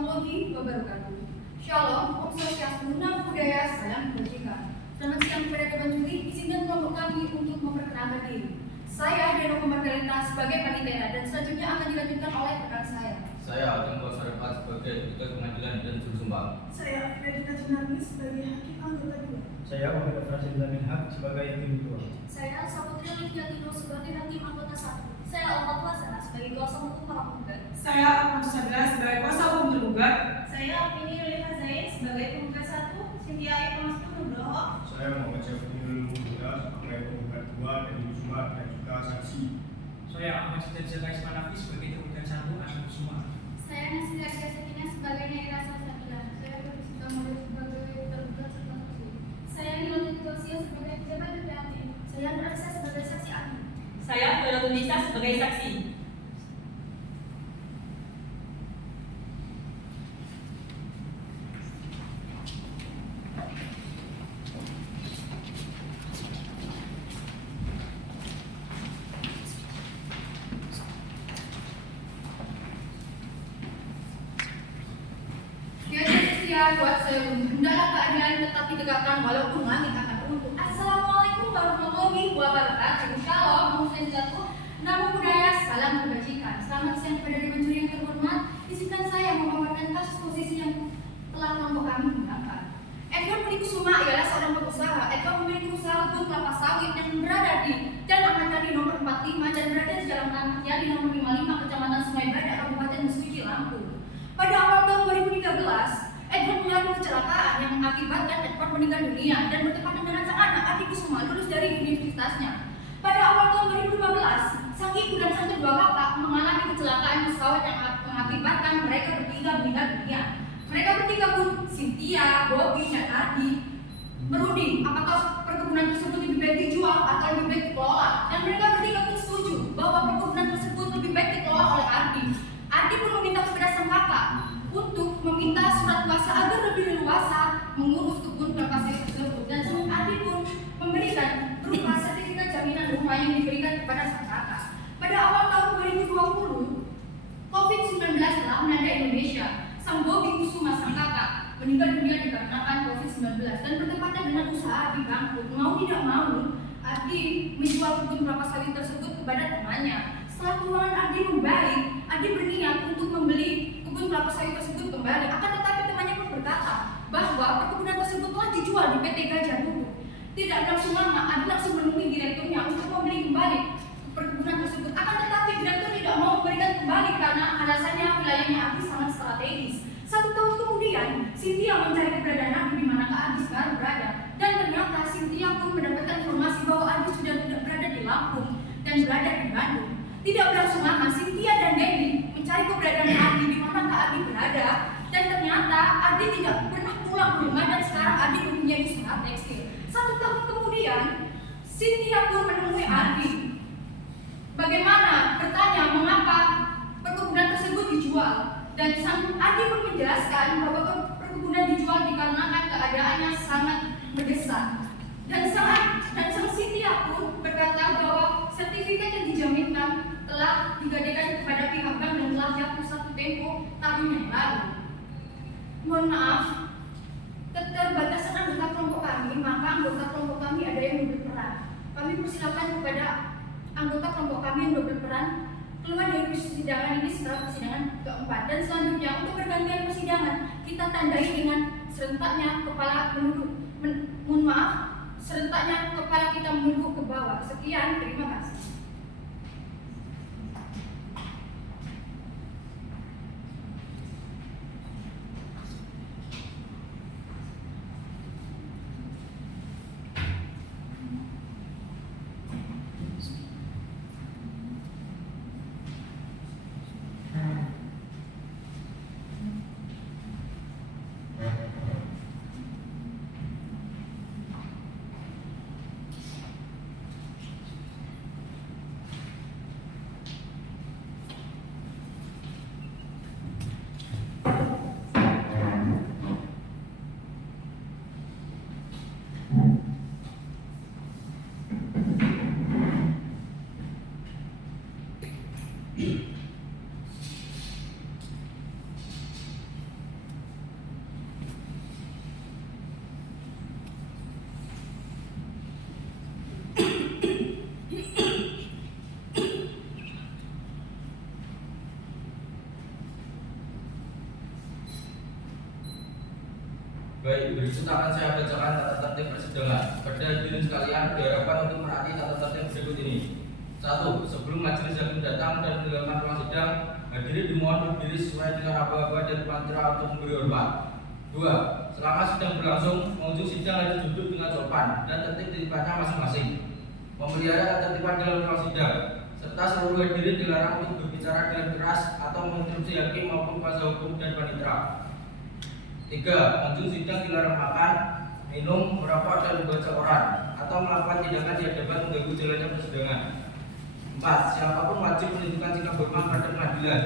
warahmatullahi wabarakatuh. Shalom, Om Swastiastu, Namo Buddhaya, Salam Kebajikan. Selamat siang kepada Dewan Juri, izinkan kelompok kami untuk memperkenalkan diri. Saya Deno Komardalita sebagai panitia dan selanjutnya akan dilanjutkan oleh rekan saya. Saya Agung Basarifat sebagai Petugas Pengadilan dan Juru Sumpah. Saya Fredita Junardi sebagai Hakim Anggota 2. Saya Omid Frasil Hak sebagai Hakim Ketua. Saya Saputri Liviatino sebagai Hakim Anggota 1. Saya Alfa Plasana sebagai kuasa hukum para penggugat. Saya Ahmad Sadra sebagai kuasa hukum tergugat. Saya Alvini Yulita Zain sebagai penggugat 1. Cynthia Ayu Pamastu Nugroho. Saya Muhammad Syafrinul Muda sebagai penggugat 2 dan Yusuf dan juga saksi. Saya Ahmad Siti Ismanafi sebagai tergugat 1 Anak Kusuma. Saya Nasir Asia Sakina sebagai Naira Salsabila. Saya Berisika Mori sebagai tergugat serta saksi. Saya Nilai Tosia sebagai pejabat DPRD. Saya Nurasa sebagai saksi ahli. Saya Nisa sebagai saksi. Buat saya hendaklah keadilan tetap ditegakkan walaupun langit akan runtuh. Assalamualaikum warahmatullahi wabarakatuh. Shalom, Om Swastiastu, Namo Buddhaya, Salam Kebajikan. Selamat siang kepada Dewan Juri yang terhormat. Izinkan saya memaparkan kasus posisi yang telah kelompok kami gunakan. Edward Budi Kusuma ialah seorang pengusaha. Edward memiliki usaha kebun kelapa sawit yang berada di Jalan Ahmad Yani nomor 45 dan berada di Jalan Ahmad Yani nomor 55, Kecamatan Sungai Badak, Kabupaten Mesuji, Lampung. Pada awal tahun 2013, Edward mengalami kecelakaan yang mengakibatkan Edward meninggal dunia dan bertepatan dengan sang anak Adi Kusuma lulus dari universitasnya. Pada awal tahun 2015, sang ibu dan sang kedua kakak mengalami kecelakaan pesawat yang mengakibatkan mereka bertiga meninggal dunia. Mereka bertiga pun, Cynthia, Bobby, dan Adi, berunding apakah perkebunan tersebut lebih baik dijual atau lebih baik dikelola. Dan mereka bertiga pun setuju bahwa perkebunan tersebut lebih baik dikelola oleh Adi. Adi pun meminta kepada sang kakak untuk meminta surat kuasa agar lebih leluasa mengurus kebun kelapa sawit tersebut, dan sang Adi pun memberikan berupa sertifikat jaminan rumah yang diberikan kepada sang kakak. Pada awal tahun 2020, COVID-19 telah melanda Indonesia. Sang Bobby Kusuma, sang kakak, meninggal dunia dikarenakan COVID-19 dan bertepatan dengan usaha Adi bangkrut. Mau tidak mau, Adi menjual kebun kelapa sawit tersebut kepada temannya. Setelah keuangan Adi membaik, Adi berniat untuk membeli kebun kelapa sawit tersebut kembali. Akan tetapi temannya pun berkata bahwa perkebunan tersebut telah dijual di PT Gajah Luhur. Tidak berlangsung lama, Adi langsung menemui direkturnya untuk membeli kembali perkebunan tersebut. Akan tetapi direktur tidak mau memberikan kembali karena alasannya wilayahnya Adi sangat strategis. 1 tahun kemudian, Cynthia mencari keberadaan Adi di mana Adi sekarang berada. Dan ternyata Cynthia pun mendapatkan informasi bahwa Adi sudah tidak berada di Lampung dan berada di Bandung. Tidak berlangsung lama, Cynthia dan Debbie mencari keberadaan Adi di mana Adi berada, dan ternyata Adi tidak pernah pulang ke rumah dan sekarang Adi mempunyai usaha tekstil. 1 tahun kemudian, Cynthia pun menemui Adi. Bagaimana? Bertanya mengapa perkebunan tersebut dijual, dan sang Adi pun menjelaskan bahwa perkebunan dijual dikarenakan keadaannya sangat mendesak. Dan sang Cynthia pun berkata bahwa sertifikat yang dijaminkan telah digadaikan kepada pihak bank dan telah jatuh 1 tempo tahun yang lalu. Mohon maaf, keterbatasan anggota kelompok kami, maka anggota kelompok kami ada yang berperan. Kami persilakan kepada anggota kelompok kami yang berperan keluar dari persidangan ini setelah persidangan keempat. Dan selanjutnya untuk pergantian persidangan kita tandai dengan serentaknya kepala menunduk. Mohon maaf, serentaknya kepala kita menunduk ke bawah. Sekian, terima kasih. Baik, berikut akan saya bacakan tata tertib persidangan. Pada hadirin sekalian, diharapkan untuk merhati tata tertib berikut ini. 1. Sebelum majelis hakim datang dan meninggalkan ruang sidang, hadirin dimohon berdiri sesuai dengan aba-aba dan pantra untuk memberi hormat. 2. Selama sidang berlangsung, pengunjung sidang harus duduk dengan sopan dan tertib di tempatnya masing-masing. Memelihara ketertiban dalam ruang sidang, serta seluruh hadirin dilarang untuk berbicara dengan keras atau menginterupsi hakim maupun kuasa hukum dan panitera. 3. Pengunjung sidang dilarang makan, minum, merokok dan membaca koran atau melakukan tindakan di hadapan mengganggu jalannya persidangan. 4. Siapapun wajib menunjukkan sikap hormat pada pengadilan.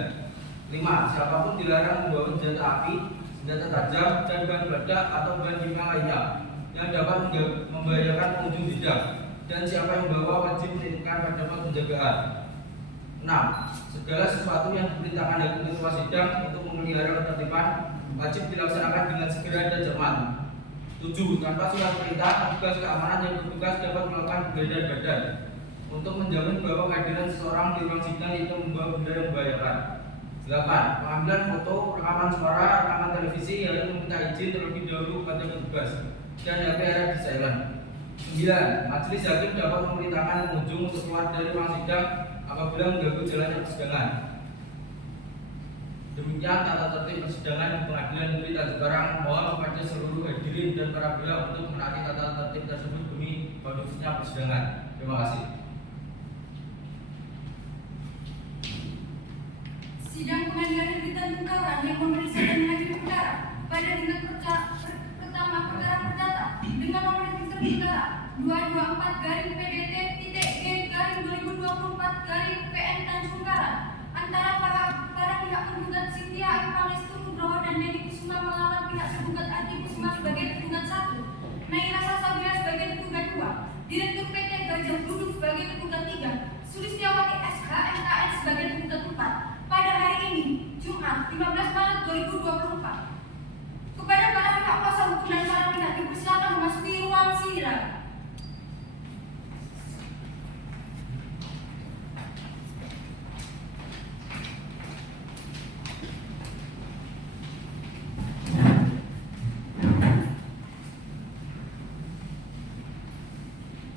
5. Siapapun dilarang membawa senjata api, senjata tajam, dan bahan peledak atau bahan kimia lainnya yang dapat membahayakan pengunjung sidang. Dan siapa yang membawa wajib menitipkan pada pos penjagaan. 6. Segala sesuatu yang diperintahkan hakim di ruang sidang untuk memelihara ketertiban wajib dilaksanakan dengan segera dan cermat. 7. Tanpa surat perintah, petugas keamanan yang bertugas dapat melakukan penggeledahan badan untuk menjamin bahwa kehadiran seseorang di ruang sidang itu membawa benda yang membahayakan. 8. Pengambilan foto, rekaman suara, rekaman televisi harus meminta izin terlebih dahulu kepada petugas dan HP harus di silent. 9. Majelis hakim dapat memerintahkan pengunjung untuk keluar dari ruang sidang apabila mengganggu jalannya persidangan. Demikian tata tertib persidangan di Pengadilan Negeri Tanjung Karang. Mohon kepada seluruh hadirin dan para pihak untuk menaati tata tertib tersebut demi kondusifnya persidangan. Terima kasih. Sidang Pengadilan Negeri Tanjung Karang yang memeriksa dan mengadili perkara pada tingkat pertama perkara perdata dengan nomor register perkara 224-G-PN Tanjung Karang antara para pihak penggugat Cynthia Ayu Pangestu Nugroho dan Denny Kusuma melawan pihak tergugat Adi Kusuma sebagai tergugat 1, Naira Salsabila sebagai tergugat 2, Direktur PT Gajah Duduk sebagai tergugat 3, Sulistiawati SH MKN sebagai tergugat 4 pada hari ini, Jumat 15 Maret 2024. Kepada para pihak kuasa hukum dan para pihak dipersilakan memasuki ruang sidang.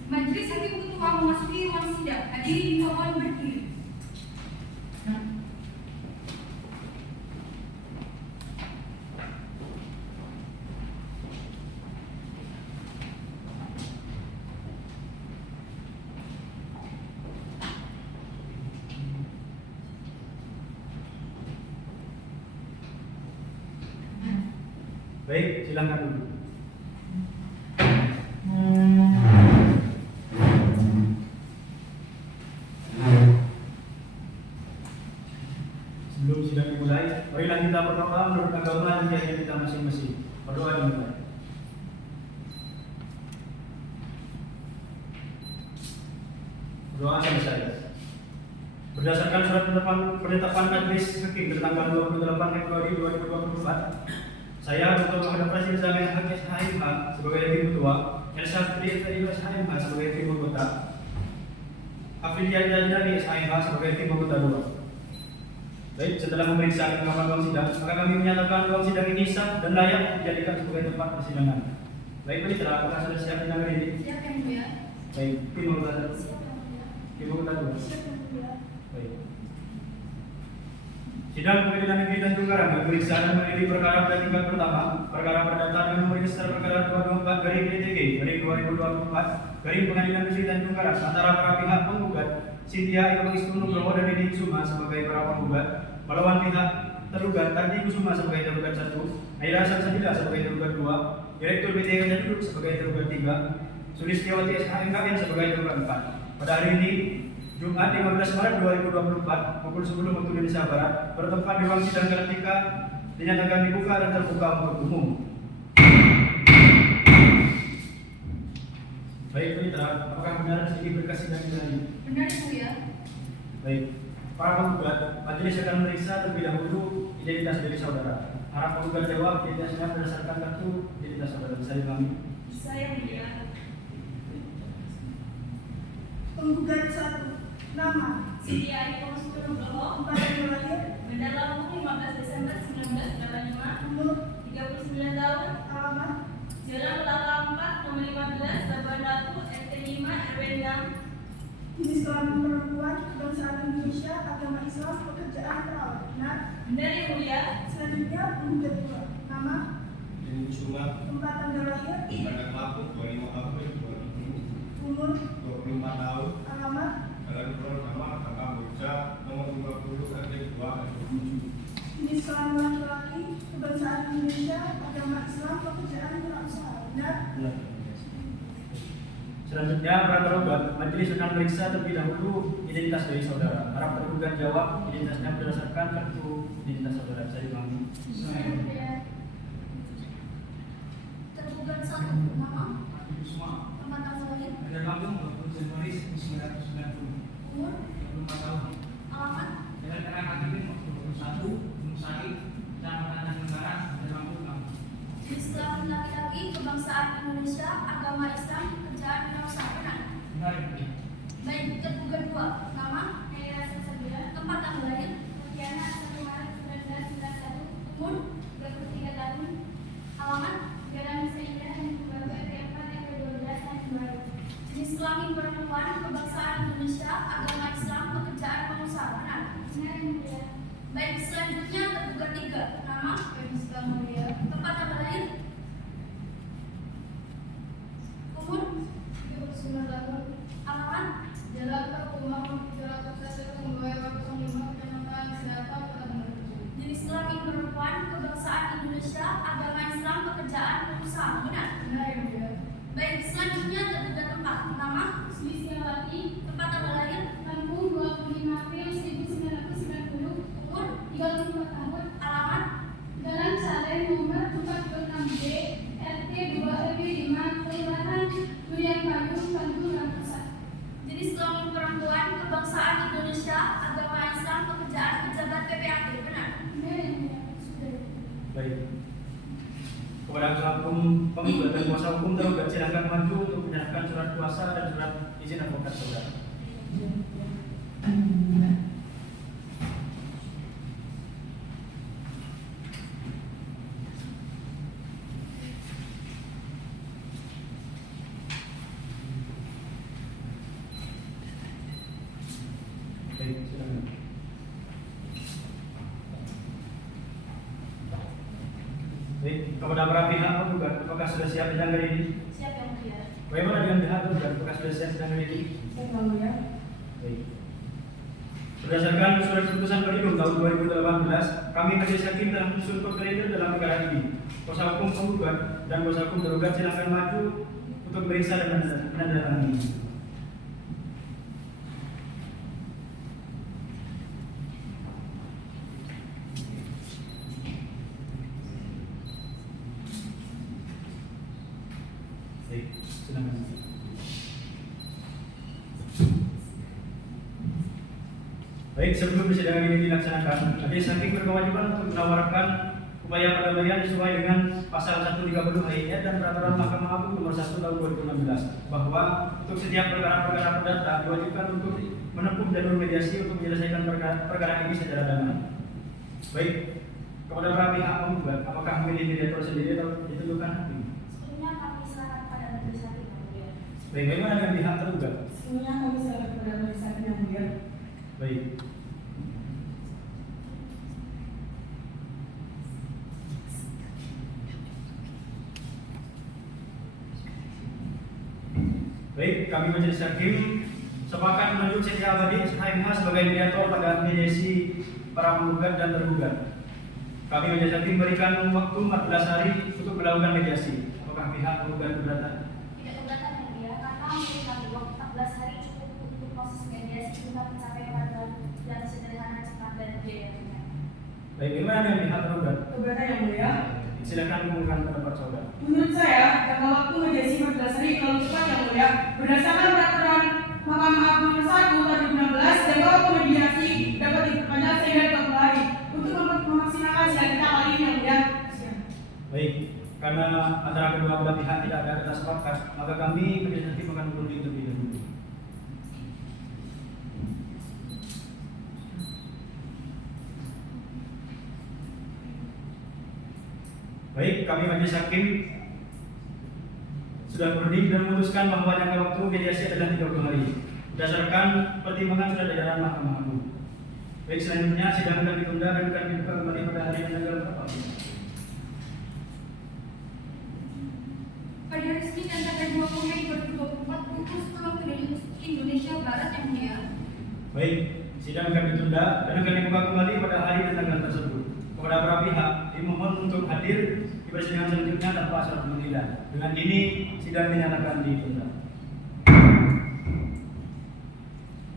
Majelis Hakim Ketua memasuki ruang sidang. Hadirin dimohon berdiri. Baik, silakan dulu. Sebelum sidang dimulai, marilah kita berdoa menurut agama dan keyakinan kita masing-masing. Berdoa dimulai. Berdoa selesai. Berdasarkan surat penetapan Majelis Hakim bertanggal 28 Februari 2024, saya Dr. Muhammad Fasil Zamin Hakim SHMH sebagai Hakim Ketua, Elsa Fitri SHMH sebagai Hakim Anggota, Afrilia Jadinabi SHMH sebagai Hakim Anggota 2. Baik, setelah memeriksa kelengkapan ruang sidang, maka kami menyatakan ruang sidang ini sah dan layak dijadikan sebagai tempat persidangan. Baik, Panitera, apakah sudah siap sidang hari ini? Siap yang mulia. Baik, Hakim Anggota 2. Siap yang mulia. Hakim Anggota 2. Siap yang mulia. Baik. Sidang Pengadilan Negeri Tanjung Karang memeriksa dan mengadili perkara pada tingkat pertama, perkara perdata dengan nomor register perkara 224/PTG/2024 Pengadilan Negeri Tanjung Karang antara para pihak penggugat Cynthia Ayu Pangestu Nugroho dan Denny Kusuma sebagai para penggugat melawan pihak tergugat Adi Kusuma sebagai tergugat 1, Naira Salsabila sebagai tergugat 2, Direktur PT Gajah Duduk sebagai tergugat 3, Sulistiawati SH MKN sebagai tergugat 4. Pada hari ini Jumat 15 Maret 2024 pukul 10 waktu Indonesia Barat bertempat di ruang sidang ketika dinyatakan dibuka dan terbuka untuk umum. Baik, Panitera, apakah benar sedikit berkas sidang ini? Benar, Bu ya. Baik, para penggugat, majelis akan memeriksa terlebih dahulu identitas dari saudara. Harap penggugat jawab identitasnya berdasarkan kartu identitas saudara. Bisa dipahami? Saya mulia. Penggugat 1. Nama, Cynthia Ayu Pangestu Nugroho. tempat tanggal lahir, Bandar Lampung 15 Desember 1985. umur, 39 tahun. alamat, Jalan Kelapa 4 nomor 15 Labuan Batu RT 5 RW 6. Jenis kelamin perempuan, kebangsaan Indonesia, agama Islam, pekerjaan perawat. Benar. Benar yang mulia. Selanjutnya penggugat 2. Nama, Jadi Kusuma tempat tanggal lahir, pada Kelapa 25 April 2020, umur, 24 tahun, alamat, Jalan Pertama, Kakak Bocah, nomor 20 RT 2 RW 7. jenis kelamin laki-laki, kebangsaan Indonesia, agama Islam, pekerjaan wirausaha. Benar. Selanjutnya, para tergugat, majelis akan meriksa terlebih dahulu identitas dari saudara. Harap tergugat jawab identitasnya berdasarkan kartu identitas saudara. Saya ulangi. Tergugat 1. Nama, tempat tanggal lahir, Ada Lampung 20 Januari 1990. umur, 24 tahun. alamat, Jalan Karang Akademi 21, Gunung Sari, Kecamatan Tanjung Karang, ada Lampung 6. jenis kelamin laki-laki, kebangsaan Indonesia, agama Islam, pekerjaan wirausaha. Benar. Benar yang mulia. Baik, tergugat 2. Nama, Daerah Sesabila. tempat tanggal lahir, Tiana 1 Maret 1991. umur, 23 tahun. alamat, Jalan Seindah dan Keluarga RT 4 RW 12 Tanjung Baru. jenis kelamin perempuan, kebangsaan Indonesia, agama Islam, pekerjaan pengusaha. Benar. Benar yang mulia. Baik, selanjutnya tergugat 3. Nama, Permisi mulia. tempat tanggal lahir, umur, 39 tahun. alamat, Jalan Perkumah 301 Kecamatan Siapa Kota jenis kelamin perempuan, kebangsaan Indonesia, agama Islam, pekerjaan pengusaha. Benar. Benar yang mulia. Baik, selanjutnya tergugat 4. Nama, Sulistiawati, tempat tanggal lahir, Lampung 25 April 1990. umur, 34 tahun. alamat, Jalan Saleh nomor 46B RT 2 RW 5 Kelurahan Durian Bayu, Bandung, Pusat. jenis kelamin perempuan, kebangsaan Indonesia, agama Islam, pekerjaan pejabat PPAD. Benar. Benar yang mulia. Sudah. Baik. Kepada kuasa hukum penggugat dan kuasa hukum tergugat silakan maju untuk menyerahkan surat kuasa dan surat izin advokat saudara. Baik, silakan. Baik, kepada para pihak penggugat, apakah sudah siap sidang hari ini? Siap yang mulia. Bagaimana dengan pihak penggugat, apakah sudah siap sidang hari ini? Saya mulia. Baik. Berdasarkan surat keputusan Plenum tahun 2018, kami majelis hakim telah menyusun koordinator dalam perkara ini. Kuasa hukum penggugat dan kuasa hukum tergugat silakan maju untuk periksa dan menandatangani. Baik, silakan. Baik, sebelum persidangan ini dilaksanakan, majelis hakim berkewajiban untuk menawarkan upaya perdamaian sesuai dengan pasal 130 ayat dan peraturan Mahkamah Agung nomor 1 tahun 2016 bahwa untuk setiap perkara-perkara perdata diwajibkan untuk menempuh jalur mediasi untuk menyelesaikan perkara ini secara damai. Baik, kepada para pihak penggugat, apakah memilih mediator sendiri atau ditentukan hakim? Sebelumnya kami silakan kepada majelis hakim yang mulia. Baik, bagaimana dengan pihak tergugat? Sebelumnya kami serahkan kepada majelis hakim yang mulia. Baik. Baik, kami majelis hakim sepakat menunjuk Setia Abadi SHMH sebagai mediator pada mediasi para penggugat dan tergugat. Kami majelis hakim berikan waktu 14 hari untuk melakukan mediasi. Apakah pihak penggugat keberatan? Tidak keberatan yang mulia, karena menurut kami waktu 14 hari cukup untuk proses mediasi guna mencapai pada yang sederhana, cepat dan biaya rendah. Baik, bagaimana dengan pihak tergugat? Keberatan yang mulia. Silakan mengumumkan pendapat saudara. Menurut saya, jangka waktu mediasi 14 hari kalau cepat yang mulia, berdasarkan peraturan Mahkamah Agung nomor 1 2016, jangka waktu mediasi dapat diperpanjang sehingga 20 hari untuk memaksimalkan sidang kita kali ini yang mulia. Siap. Baik, karena antara kedua belah pihak tidak ada kata sepakat, maka kami majelis hakim akan berunding terlebih dahulu. Baik, kami majelis hakim sudah berdiri dan memutuskan bahwa jangka waktu mediasi adalah 30 hari berdasarkan pertimbangan surat edaran Mahkamah Agung. Baik, selanjutnya sidang akan ditunda dan akan dibuka kembali pada hari yang tanggal berapa? Pada hari Senin dan tanggal 20 Mei 2024 pukul 10 waktu Indonesia Barat yang mulia. Baik, sidang akan ditunda dan akan dibuka kembali pada hari dan tanggal tersebut. Kepada para pihak dimohon untuk hadir di persidangan selanjutnya tanpa syarat pemanggilan. Dengan ini sidang dinyatakan ditunda.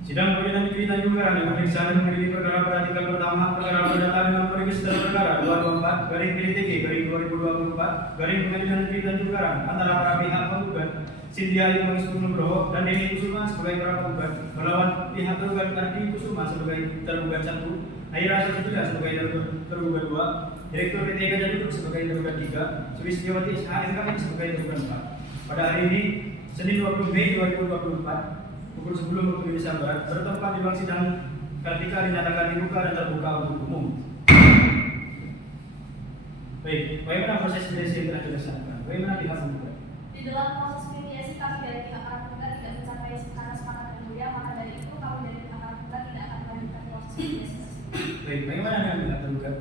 Sidang Pengadilan Negeri Tanjung Karang yang memeriksa dan mengadili perkara pada tingkat pertama perkara perdata dengan register perkara 224/2024 Pengadilan Negeri Tanjung Karang antara para pihak penggugat Cynthia Limau Nugroho dan Denny Kusuma sebagai para penggugat melawan pihak tergugat Ardi Kusuma sebagai tergugat 1, Aira Sasudra sebagai tergugat 2, Direktur PT Gajah Duduk sebagai tergugat 3, Sulistiawati SHMKM sebagai tergugat 4. Pada hari ini, Senin 20 Mei 2024 pukul 10 waktu Indonesia Barat bertempat di ruang sidang Kartika dinyatakan dibuka dan terbuka untuk umum. Baik, bagaimana proses mediasi yang telah dilaksanakan? Bagaimana pihak penggugat? Di dalam proses mediasi kami dari pihak para penggugat tidak mencapai kesepakatan yang mulia, maka dari itu kami dari pihak para penggugat tidak akan melanjutkan proses mediasi tersebut. Baik, bagaimana dengan pihak tergugat?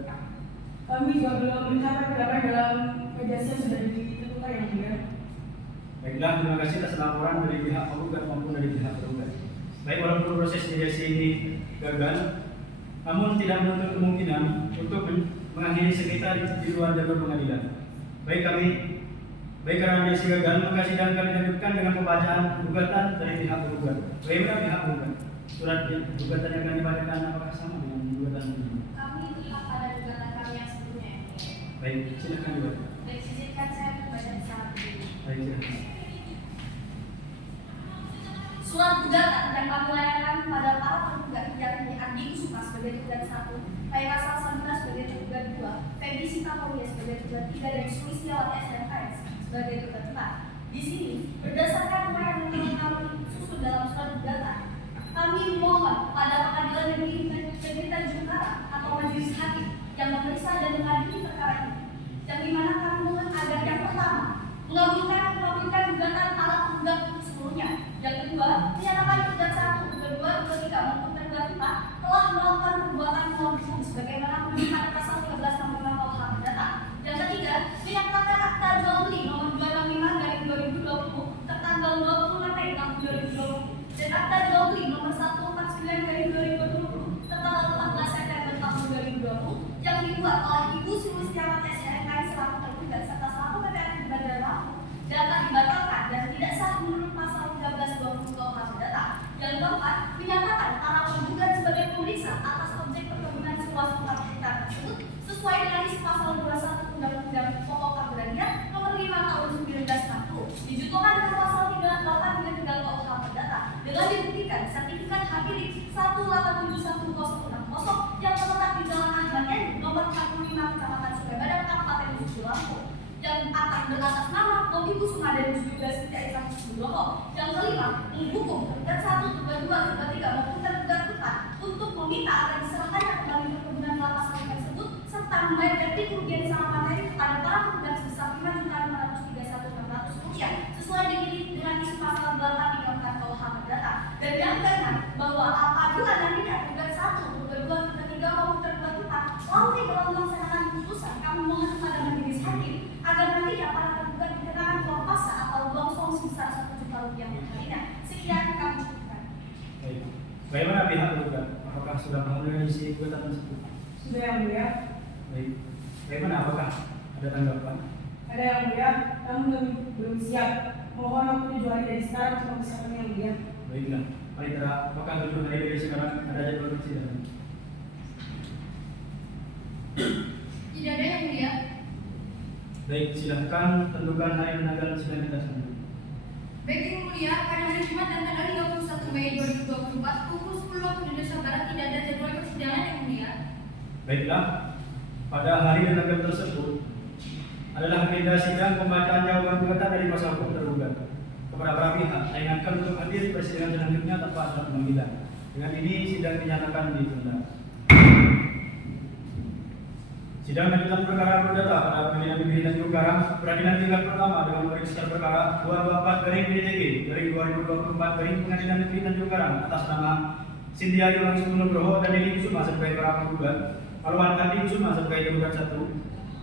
Kami juga belum mencapai pendapat dalam mediasi yang sudah ditentukan yang mulia. Baiklah, terima kasih atas laporan dari pihak penggugat maupun dari pihak tergugat. Baik, walaupun proses mediasi ini gagal, namun tidak menutup kemungkinan untuk mengakhiri sengketa di luar jalur pengadilan. Baik karena mediasi gagal, maka sidang kami lanjutkan dengan pembacaan gugatan dari pihak penggugat. Bagaimana pihak penggugat? Surat gugatan yang akan dibacakan apakah sama dengan gugatan ini? Kami melihat pada gugatan kami yang sebelumnya. Baik, silakan dibaca. Baik, izinkan saya membaca secara dulu. Baik, silakan. Surat gugatan yang kami layangkan pada para tergugat yakni Ardi Kusuma sebagai tergugat 1, Aira Sasudra sebagai tergugat 2, Feby Sitapolia sebagai tergugat 3, dan Sulistiawati SHMKM sebagai tergugat 4. Di sini, berdasarkan uraian yang kami susun dalam surat gugatan, kami mohon pada Pengadilan Negeri Tanjung Karang atau Majelis Hakim yang memeriksa dan mengadili perkara ini, yang dimana kami mohon agar yang pertama mengabulkan gugatan para penggugat seluruhnya. Yang kedua, menyatakan tergugat 1, tergugat 2, tergugat 3 maupun tergugat 4 telah melakukan perbuatan melawan hukum sebagaimana melihat pasal 13 nomor 6 KUH Perdata. Yang ketiga, menyatakan akta jual beli nomor 265/2020 tertanggal 26 Mei tahun 2020 dan akta jual beli nomor 149/2020 tertanggal 14 September tahun 2020 yang dibuat oleh Ibu Sulistiawati SHMKM selaku tergugat serta selaku PPRI di Bandar Lampung dapat dibatalkan dan tidak sah menurut pasal 1320 KUH Perdata. Yang keempat, menyatakan para penggugat sebagai pemeriksa atas objek perkebunan seluas 4 hektar tersebut sesuai dengan isi pasal 21 Undang-Undang Pokok Keagraria Nomor 5 Tahun 1960 dijatuhkan dengan pasal 38 KUH Perdata dengan dibuktikan sertifikat HPD 1871060 yang terletak di Jalan Ahmad Yani Nomor 45 Kecamatan Sukabada Kabupaten Bukit Lampung yang akan beratas nama Bobi Kusuma dan juga Cynthia Limau Nugroho. Yang kelima, menghukum tergugat 1, tergugat 2, tergugat 3 maupun tergugat 4 untuk meminta agar diserahkannya kembali perkebunan kelapa sawit tersebut serta membayar ganti kerugian secara materi kepada para penggugat sebesar Rp5.531.600 sesuai dengan isi pasal 834 KUH Perdata. Dan yang keenam, bahwa apabila nantinya tergugat 1, tergugat 2, tergugat 3 maupun tergugat 4 lalui dalam melaksanakan putusan, kami mohon kepada majelis hakim agar nantinya para tergugat dikenakan uang paksa atau uang song sebesar Rp1 juta perharinya. Sekian kami cukupkan. Baik. Bagaimana pihak tergugat? Apakah sudah mengenai isi gugatan tersebut? Sudah yang mulia. Baik. Bagaimana? Apakah ada tanggapan? Ada yang mulia, namun kami belum siap. Mohon waktu 7 hari dari sekarang untuk mempersiapkan yang mulia. Baiklah. Mari kita, apakah 7 hari dari sekarang ada jadwal persidangan? Tidak ada yang mulia. Baik, silahkan tentukan hari dan tanggal sidang kita selanjutnya. Baik yang mulia, pada hari Jumat dan tanggal 31 Mei 2024 pukul 10 waktu Indonesia Barat tidak ada jadwal persidangan yang mulia. Baiklah, pada hari dan tanggal tersebut adalah agenda sidang pembacaan jawaban gugatan dari kuasa hukum tergugat. Kepada para pihak, saya ingatkan untuk hadir di persidangan selanjutnya tanpa syarat pemanggilan. Dengan ini sidang dinyatakan ditunda. Sidang lanjutan perkara perdata pada Pengadilan Negeri Tanjung Karang, Peradilan tingkat pertama dengan memeriksa perkara 224/PDTG/2024 Pengadilan Negeri Tanjung Karang atas nama Cynthia Yuningsih Nugroho dan Nini Kusuma sebagai para penggugat, Alwan Andi Kusuma sebagai tergugat 1,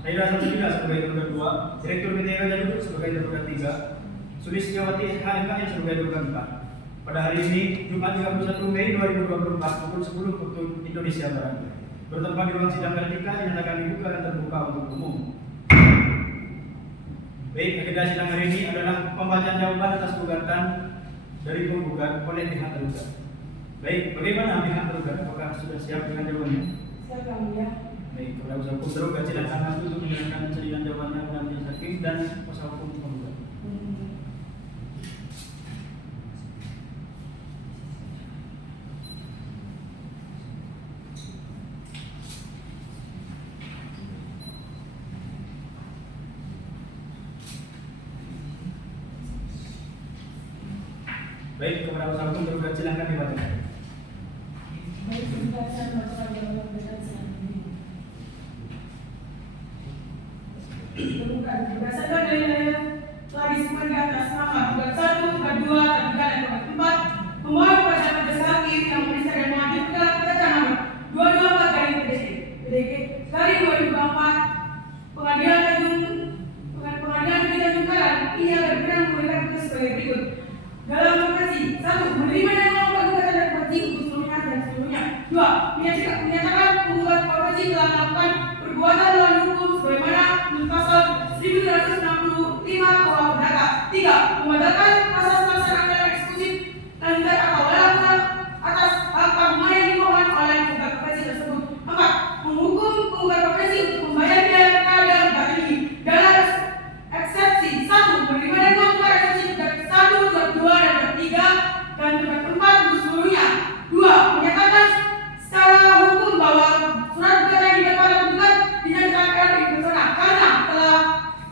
Aira Salsabila sebagai tergugat 2, Direktur PT Raja Duduk sebagai tergugat 3, Sulistiawati HMKN sebagai tergugat 4. Pada hari ini, Jumat 31 Mei 2024 pukul 10 waktu Indonesia Barat, bertempat di ruang sidang Kartika dinyatakan dibuka dan terbuka untuk umum. Baik, agenda sidang hari ini adalah pembacaan jawaban atas gugatan dari penggugat oleh pihak tergugat. Baik, bagaimana pihak tergugat? Apakah sudah siap dengan jawabannya? Siap Yang Mulia. Baik, kuasa hukum tergugat silakan maju untuk menyerahkan salinan jawabannya kepada majelis hakim dan kuasa hukum penggugat. Baik, kepada kuasa hukum tergugat silakan dibaca. Baik, sebentar saya membacakan jawaban gugatan selanjutnya. Tergugat, berdasarkan dalil yang telah disebutkan di atas, maka gugatan 1, gugatan 2, tergugat dan gugatan 4 memohon kepada majelis hakim yang memeriksa dan mengadil perkara perdata nomor 224/PDTG/2024 Pengadilan Negeri Tanjung Karang ini akan berperan memberikan putusan sebagai berikut. Dalam operasi 1. Menerima dan melakukan gugatan dan operasi untuk seluruhnya dan seluruhnya. 2. Menyatakan penggugat operasi telah melakukan perbuatan melawan hukum sebagaimana menurut pasal 1265 KUH Perdata. 3. Membatalkan proses pelaksanaan dalam eksekusi lanjutan atau larangan atas hak pembunuhan yang dimohon oleh penggugat operasi tersebut. 4. Menghukum penggugat operasi untuk membayar biaya perkara dalam gugatan ini. Dalam eksepsi 1. Menerima dan melakukan eksepsi gugatan 1, gugatan 2, dan gugatan 3 dan gugatan 4 untuk seluruhnya. 2. Menyatakan secara hukum bahwa surat gugatan yang didapat oleh penggugat dinyatakan bersalah karena telah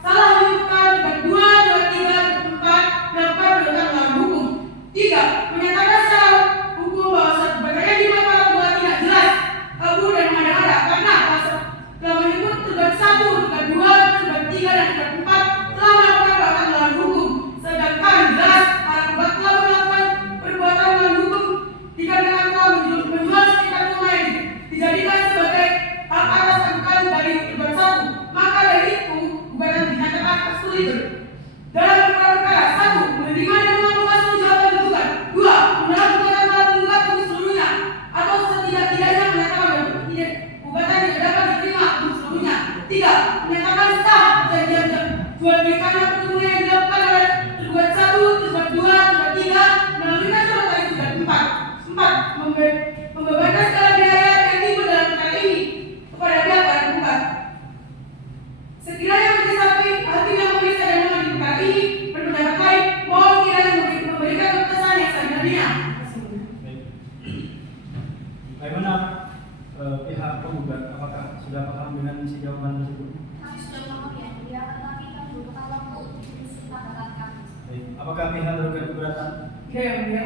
salah menyebutkan gugatan 2, gugatan 3, dan 4 melakukan perbuatan melawan hukum. 3. Menyatakan secara hukum bahwa surat gugatan yang didapat oleh penggugat tidak jelas, abu dan mengada-ngada karena telah menyebut gugatan 1, gugatan 2, gugatan 3, dan gugatan 4 telah melakukan perbuatan melawan hukum, sedangkan jelas para penggugat telah melakukan perbuatan melawan hukum dikarenakan telah menjual sekitar rumah yang dijadikan sebagai hak atas angkutan dari gugatan 1. Maka dari itu gugatan dinyatakan absolutor. Dalam perkara 1. Menerima dan melakukan seluruh jawaban penggugat. 2. Menolak gugatan para penggugat untuk seluruhnya atau setidak-tidaknya menyatakan gugatan tidak dapat diterima untuk seluruhnya. 3. Menyatakan sah perjanjian jual beli tanah perkebunan yang dilakukan oleh tergugat 1, tergugat 2, tergugat 3 melalui kantor notaris tergugat 4. 4. Membebankan segala biaya yang timbul dalam perkara ini kepada pihak para penggugat. Sekiranya majelis hakim yang memeriksa dan mengadili perkara ini berpendapat lain, mohon kiranya memberikan keputusan yang sebenarnya. Baik. Bagaimana pihak penggugat, apakah sudah paham dengan isi jawaban tersebut? Kami sudah paham ya, Mulia, tetapi kami membutuhkan waktu untuk menyusun tanggapan kami. Baik. Apakah pihak tergugat keberatan? Tidak Yang Mulia.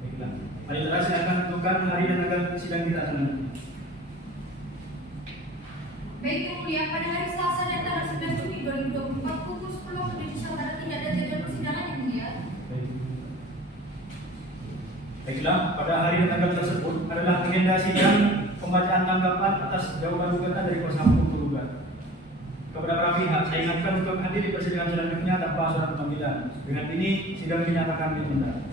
Baiklah. Mari terus silakan tentukan hari dan tanggal sidang kita selanjutnya. Baik, Yang Mulia, pada hari Selasa dan tanggal 9 Juni 2024 pukul 10 waktu Indonesia Barat tidak ada jadwal persidangan, Yang Mulia. Baik. Baiklah, pada hari dan tanggal tersebut adalah agenda sidang pembacaan tanggapan atas jawaban gugatan dari kuasa hukum tergugat. Kepada para pihak, saya ingatkan untuk hadir di persidangan selanjutnya tanpa surat panggilan. Dengan ini, sidang dinyatakan ditunda.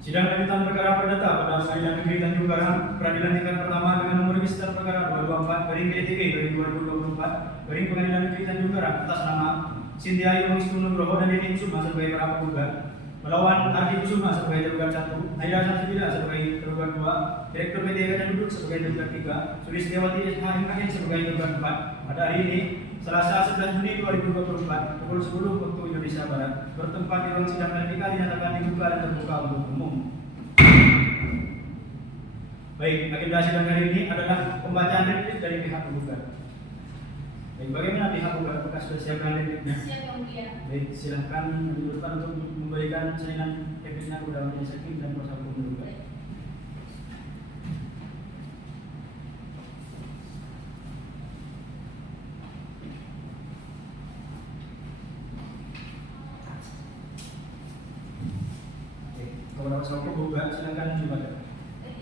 Sidang lanjutan perkara perdata pada Pengadilan Negeri Tanjung Karang, Peradilan tingkat pertama dengan nomor register perkara 224/PDTG/2024 Pengadilan Negeri Tanjung Karang atas nama Cynthia Yuningsih Nugroho dan Nini Kusuma sebagai para penggugat, melawan Ardi Kusuma sebagai tergugat 1, Aira Salsabila sebagai tergugat 2, Direktur PT Raja Duduk sebagai tergugat 3, Sulistiawati HMKN sebagai tergugat 4. Pada hari ini, Selasa 11 Juni 2024 pukul 10 waktu Indonesia Barat, bertempat di ruang sidang Kartika dinyatakan dibuka dan terbuka untuk umum. Baik, agenda sidang hari ini adalah pembacaan replik dari pihak penggugat. Baik, bagaimana pihak penggugat? Apakah sudah siapkan repliknya? Siap, Yang Mulia. Baik, silahkan didudukkan untuk memberikan salinan repliknya kepada majelis hakim dan kuasa hukum tergugat. kuasa hukum penggugat, silakan Jumat.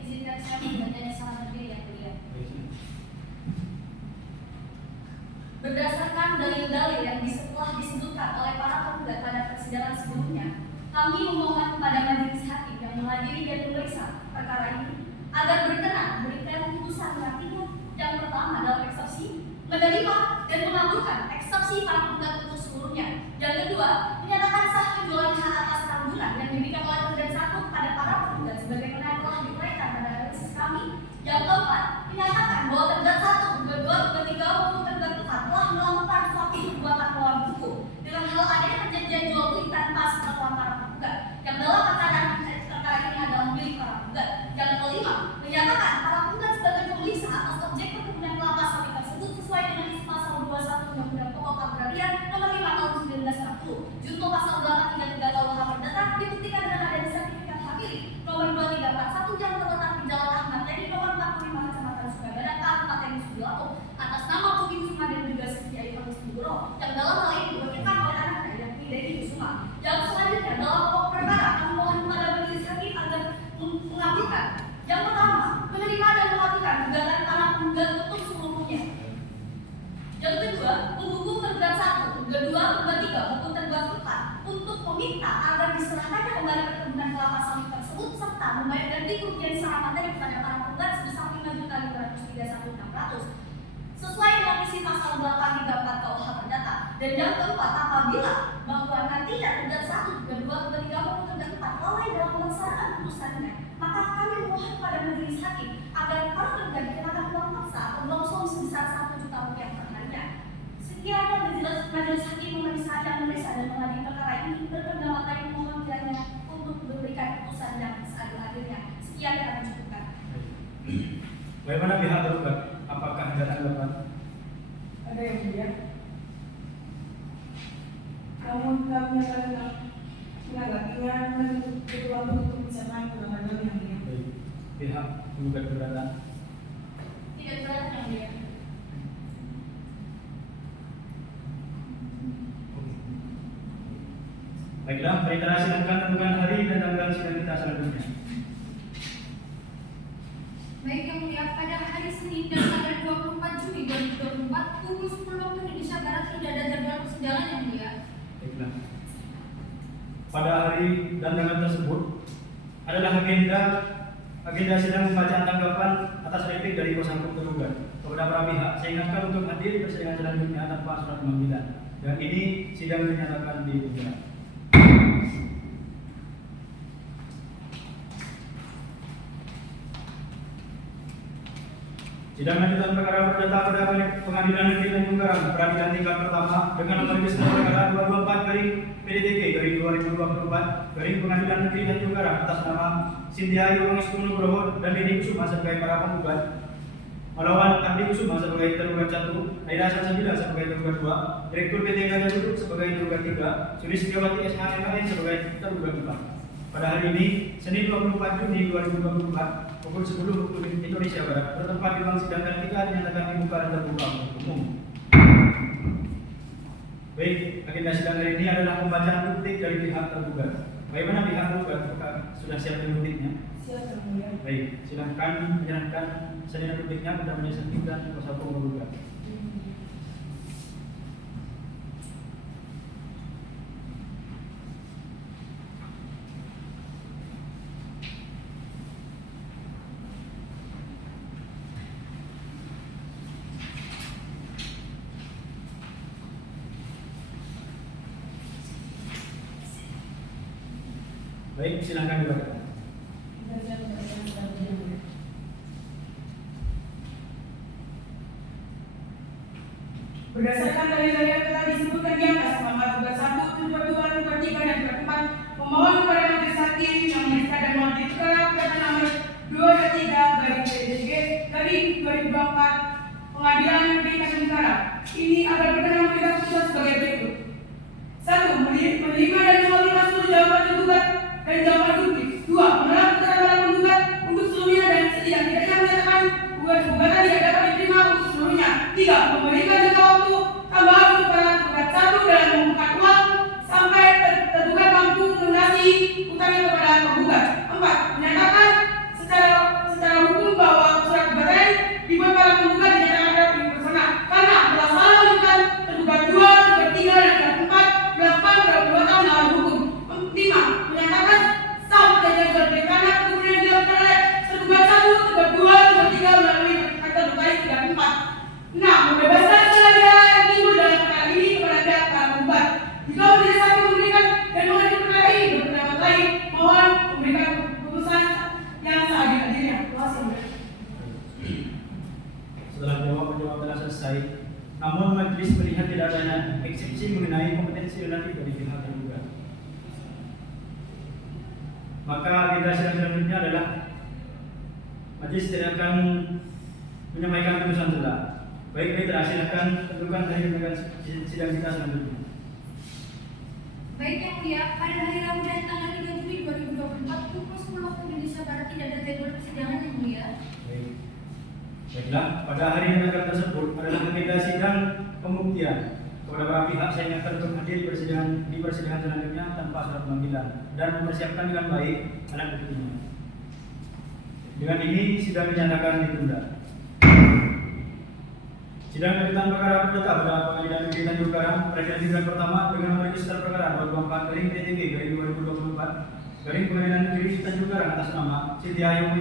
Izinkan saya membacakan salah berdiri yang mulia. Berdasarkan dalil-dalil yang telah disebutkan oleh para penggugat pada persidangan sebelumnya, kami memohon kepada majelis hakim yang menghadiri dan memeriksa perkara ini agar berkenan memberikan putusan yang pertama dalam eksepsi, menerima dan mengabulkan eksepsi para penggugat untuk seluruhnya. Yang kedua, menyatakan sah penjualan hak atas tanggungan yang diberikan oleh tergugat satu kepada para penggugat sebagaimana yang telah diuraikan pada analisis kami. Yang keempat, menyatakan bahwa tergugat satu, tergugat dua, tergugat tiga maupun tergugat empat telah melakukan suatu perbuatan melawan hukum dengan hal adanya perjanjian jual beli tanpa sepengetahuan para penggugat yang dalam perkara ini adalah milik para penggugat. Yang kelima, menyatakan para penggugat sebagai pembeli sah atas objek perkebunan kelapa sawit tersebut sesuai dengan isi pasal 21 Undang-Undang Pokok Agraria Nomor 5 Tahun 1940, junto pasal 833 KUH Perdata dibuktikan dengan adanya sertifikat hakiki nomor 2341 yang terletak di Jalan Ahmad Yani nomor 45 Kecamatan Sukabada, Kabupaten Sulaweshi atas nama Puji Kusuma dan juga Siti Ayu Pangustuguro yang dalam hal ini diwakilkan oleh anaknya yakni Dedi Kusuma. Yang selanjutnya dalam pokok perkara kami mohon kepada majelis hakim agar mengabulkan yang pertama, menerima dan mengabulkan gugatan para penggugat untuk seluruhnya. Yang kedua, menghukum tergugat satu, tergugat dua, tergugat tiga maupun tergugat empat untuk meminta agar diserahkannya kembali perkebunan kelapa sawit tersebut serta membayar ganti kerugian secara materi kepada para penggugat sebesar 5.531.600 sesuai dengan isi pasal 834 KUH Perdata. Dan yang keempat, apabila bahwa nantinya tergugat satu, tergugat dua, tergugat tiga maupun tergugat empat lalai dalam pelaksanaan putusannya, maka kami memohon kepada majelis hakim agar para tergugat dikenakan uang paksa atau longsor sebesar 1 juta rupiah per harinya. Sekiranya majelis hakim memeriksa dan mengadili perkara ini berpendapat lain mohon kiranya untuk memberikan putusan yang seadil-adilnya. Sekian yang kami cukupkan. Bagaimana pihak tergugat? Apakah ada tanggapan? Ada yang mulia. Namun kami akan menanggapinya menuntut ketua untuk bicara kepada yang mulia. Baik. Pihak penggugat keberatan? Tidak keberatan yang mulia. Baiklah, reiterasi tentukan hari dan tanggal sidang kita selanjutnya. Baik yang mulia, pada hari Senin dan tanggal 24 Juni 2024 pukul 10 waktu Indonesia Barat tidak ada jadwal persidangan yang mulia. Baiklah. Pada hari dan tanggal tersebut adalah agenda sidang pembacaan tanggapan atas replik dari kuasa hukum tergugat kepada para pihak. Saya ingatkan untuk hadir di persidangan selanjutnya tanpa surat pemanggilan. Dan ini sidang dinyatakan ditunda. Sidang lanjutan perkara perdata pada Pengadilan Negeri Tanjung Karang Peradilan tingkat pertama dengan nomor registrasi perkara 224/PDTK/2024 Pengadilan Negeri Tanjung Karang atas nama Cynthia Ayu Pangustuguro dan Dedi Kusuma sebagai para penggugat melawan Ardi Kusuma sebagai tergugat 1, Aira Sabila sebagai tergugat 2, Direktur PT Gajah Duduk sebagai tergugat 3, Sulistiawati SHMAN sebagai tergugat 4. Pada hari ini, Senin 24 Juni 2024, pukul 10 waktu Indonesia Barat, bertempat di ruang sidang K3 dinyatakan dibuka dan terbuka untuk umum. Baik, agenda sidang hari ini adalah pembacaan bukti dari pihak tergugat. Bagaimana pihak tergugat? Sudah siap dengan buktinya? Siap yang mulia. Baik, silakan menyerahkan salinan buktinya kepada majelis hakim dan kuasa hukum tergugat. Baik, silakan dibacakan. Berdasarkan dalil-dalil yang telah disebutkan di atas, maka tugas 1, tugas 2, tugas 3, dan tugas 4 memohon kepada majelis hakim yang memeriksa dan mengadili perkara perdata nomor 2/3/PDTK/2024 Pengadilan Negeri Tanjung Karang ini agar berkenan memberikan putusan sebagai berikut. 1. Menerima dan mengabulkan seluruh jawaban tergugat dan jawaban bukti. 2. Menolak keterangan para penggugat untuk seluruhnya dan setidak-tidaknya menyatakan gugatan tidak dapat diterima untuk seluruhnya. 3. Memberikan jangka waktu berdiskusi mengenai kompetensi relatif dari pihak tergugat. Maka agenda sidang selanjutnya adalah majelis tidak akan menyampaikan putusan telaah. Baik, Mitra, silakan tentukan hari sidang kita selanjutnya. Baik yang mulia, pada hari Rabu dan tanggal 3 Juli 2024 pukul 10 waktu Indonesia Barat tidak ada jadwal persidangan yang mulia. Baik. Baiklah, pada hari yang akan tersebut adalah agenda sidang pembuktian. Kepada para pihak saya ingatkan untuk hadir di persidangan selanjutnya tanpa surat panggilan dan mempersiapkan dengan baik alat buktinya. Dengan ini sidang dinyatakan ditunda. Sidang lanjutan perkara perdata pada Pengadilan Negeri Tanjung Karang pada sidang pertama dengan nomor register perkara 24/TTB/2024 Pengadilan Negeri Tanjung Karang atas nama Siti Ayu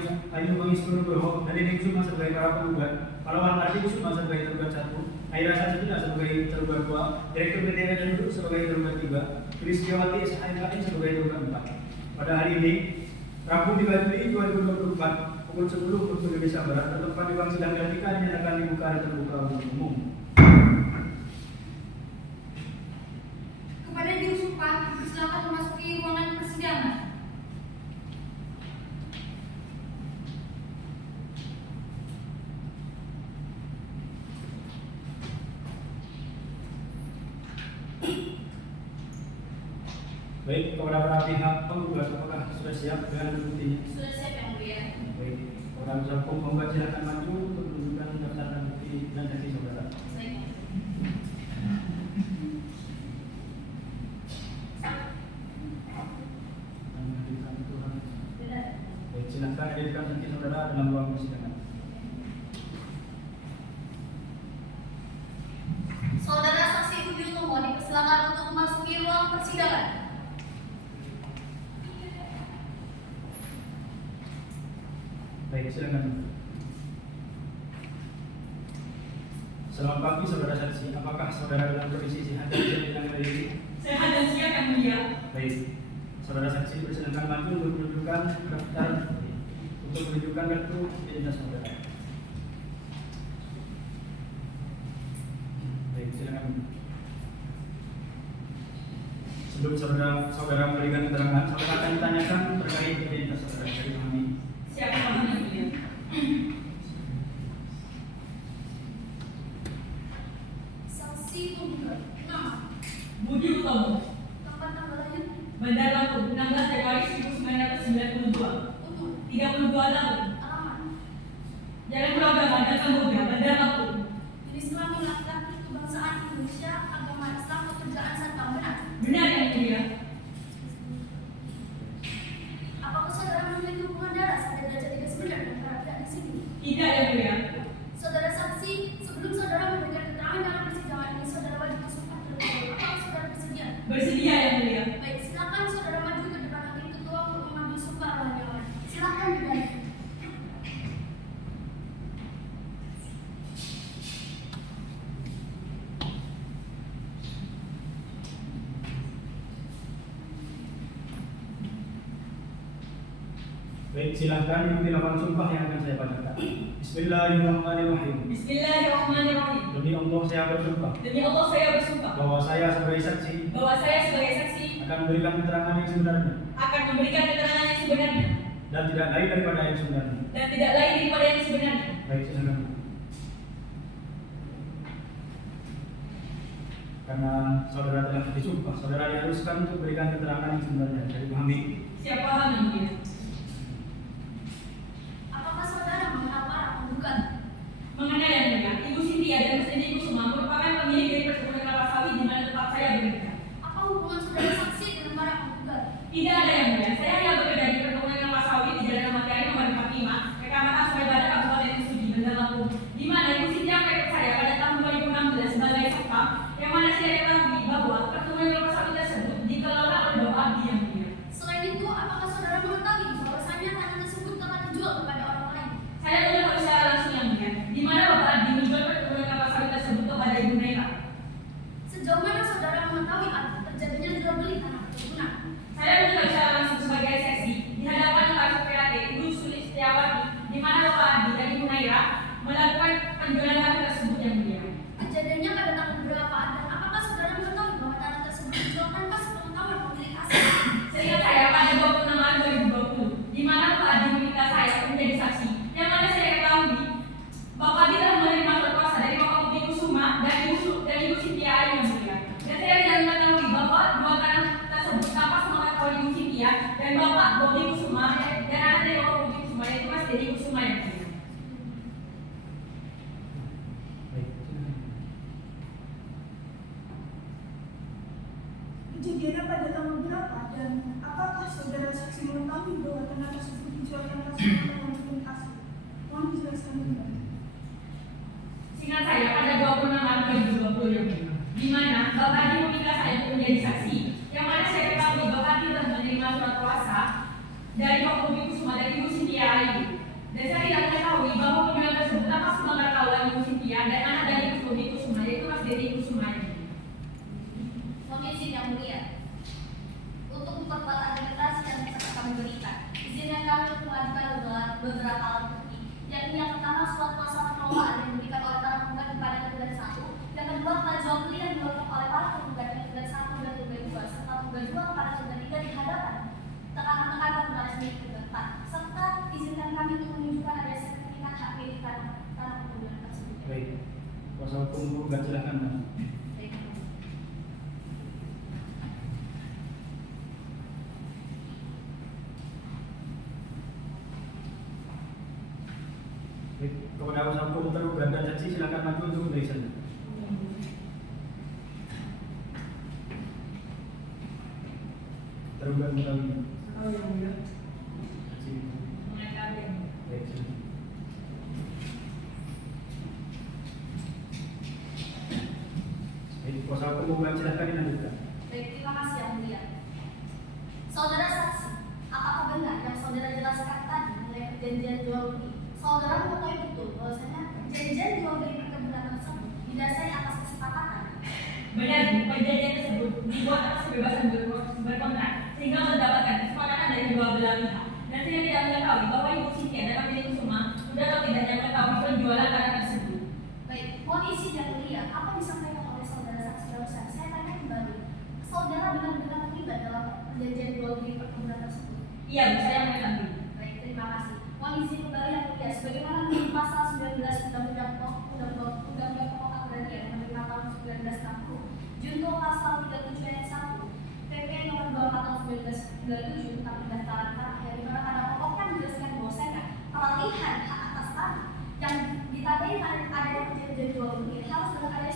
Bangis Nugroho dan Dening Kusuma sebagai para penggugat, Pahlawan Ardi Kusuma sebagai tergugat 1, Aira Sajina sebagai tergugat 2, Direktur PT dan Duduk sebagai tergugat 3, Kristiawati SHMKM sebagai tergugat 4. Pada hari ini, Rabu 3 Juli 2024 pukul 10 waktu Indonesia Barat bertempat di ruang sidang etika dinyatakan dibuka dan terbuka untuk umum. Kepada Juru Sumpah, silakan memasuki ruangan persidangan. Baik, kepada para pihak penggugat, apakah sudah siap dengan buktinya? Sudah siap yang mulia. Baik, kepada usaha hukum penggugat silakan maju untuk menunjukkan daftar bukti dan saksi saudara. Baik. Baik, silakan hadirkan saksi saudara dalam ruang persidangan. Saudara saksi Budi Utomo dipersilakan untuk memasuki ruang persidangan. Baik, silakan. Selamat pagi saudara saksi. Apakah saudara dalam kondisi sehat dan siap dengan diri? Sehat dan siap yang mulia. Baik, saudara saksi bersilakan maju untuk menunjukkan daftar untuk menunjukkan kartu identitas saudara. Baik, silakan. Sebelum saudara memberikan keterangan, saudara akan ditanyakan terkait identitas saudara. Dari kami. Siapa yang mulia? Saksi penggugat. Nama, Budi Utomo, tempat tanggal lahir, Bandar Lampung, 16 Januari 1992, umur, 32 tahun, alamat, Jalan Pulau Gama dan Kamboja, Bandar Lampung. jenis kelamin laki-laki, kebangsaan Indonesia, agama Islam, pekerjaan serta benar. Benar yang mulia. Apakah saudara memiliki hubungan darah sampai derajat 39 antara pihak di sini? Tidak yang mulia. Saudara saksi, sebelum saudara memberikan keterangan dalam persidangan ini, saudara wajib bersumpah terlebih dahulu. Apakah saudara bersedia? Bersedia yang mulia. Baik, silakan saudara maju ke depan hakim ketua untuk mengambil sumpah oleh yang lain. Silakan dimulai. Baik, silakan ikuti lafaz sumpah yang akan saya bacakan. Bismillahirrahmanirrahim. Bismillahirrahmanirrahim. Demi Allah saya bersumpah Demi Allah saya bersumpah bahwa saya sebagai saksi bahwa saya sebagai saksi akan memberikan keterangan yang sebenarnya akan memberikan keterangan yang sebenarnya dan tidak lain daripada yang sebenarnya. dan tidak lain daripada yang sebenarnya. Baik, silakan. Karena saudara telah disumpah, saudara diharuskan untuk memberikan keterangan yang sebenarnya. Jadi pahami. Siap paham yang mulia. Apakah saudara mengenal para penggugat? Mengenai yang mulia, Ibu Cynthia dan Mas Dendi Kusuma merupakan pemilik dari perkebunan kelapa sawit di mana tempat saya bekerja. Apa hubungan saudara saksi dengan para penggugat? Tidak ada yang mulia. Saya hanya bekerja di perkebunan kelapa sawit di Jalan Ahmad Yani nomor 45, Kecamatan Surabaya, Kabupaten Mesuji, Bandar Lampung. Di mana Ibu Cynthia merekrut saya pada tahun 2016 sebagai satpam, yang mana saya ketahui bahwa perkebunan kelapa sawit tersebut dikelola oleh Bapak Abdi yang mulia. Selain itu, apakah saudara mengetahui hari ini. Dan saya tidak mengetahui bahwa kunjungan tersebut atas pengetahuan Ibu Cynthia dan anak dari Ibu Sumi Kusuma, yaitu Mas Dedi Kusuma. Mohon izin yang mulia. Untuk memperkuat argumentasi yang telah kami berikan, izinkan kami untuk mengajukan beberapa alat bukti, yakni yang pertama surat kuasa pengelolaan yang diberikan oleh para penggugat kepada tergugat 1, yang kedua pengajuan beli yang dilakukan oleh para penggugat tergugat 1 dan tergugat 2, serta tergugat 2 kepada tergugat 3 di hadapan tekan-tekan pembelaan resmi tergugat 4, serta izinkan kami untuk menunjukkan adanya sertifikat hak milik tanah penggugat tersebut. Baik, kuasa hukum penggugat silakan. Baik, kepada kuasa hukum tergugat dan saksi silakan maju untuk pemeriksaan. Tergugat mengetahui. Oh yang mulia. Saksi. Baik, silakan. Baik, kuasa hukum penggugat silakan dilanjutkan. Baik, terima kasih yang mulia. Saudara saksi, apakah benar yang saudara jelaskan tadi mengenai perjanjian jual beli? Saudara mengetahui betul bahwasanya perjanjian jual beli perkebunan tersebut didasari atas kesepakatan. Benar, Bu. Perjanjian tersebut dibuat atas kebebasan berkontrak sehingga mendapatkan kesepakatan dari kedua belah pihak. Dan saya tidak mengetahui bahwa Ibu Cynthia dan Mas Dedi Kusuma sudah atau tidaknya mengetahui penjualan tanah tersebut. Baik, mohon izin yang mulia, apa yang disampaikan oleh saudara saksi barusan? Saya tanya kembali, saudara benar-benar terlibat dalam perjanjian jual beli perkebunan tersebut? Iya, Bu, saya mengetahui. Baik, terima kasih. Mohon izin kembali yang mulia, sebagaimana menurut pasal 19 Undang-Undang Pokok Agraria Nomor 5 Tahun 1960, junto pasal 37 ayat 1, PP Nomor 24 Tahun 1997 tentang pendaftaran tanah, yang dimana pada pokoknya menjelaskan bahwasanya peralihan hak atas tanah yang ditandai adanya perjanjian jual beli harus dengan adanya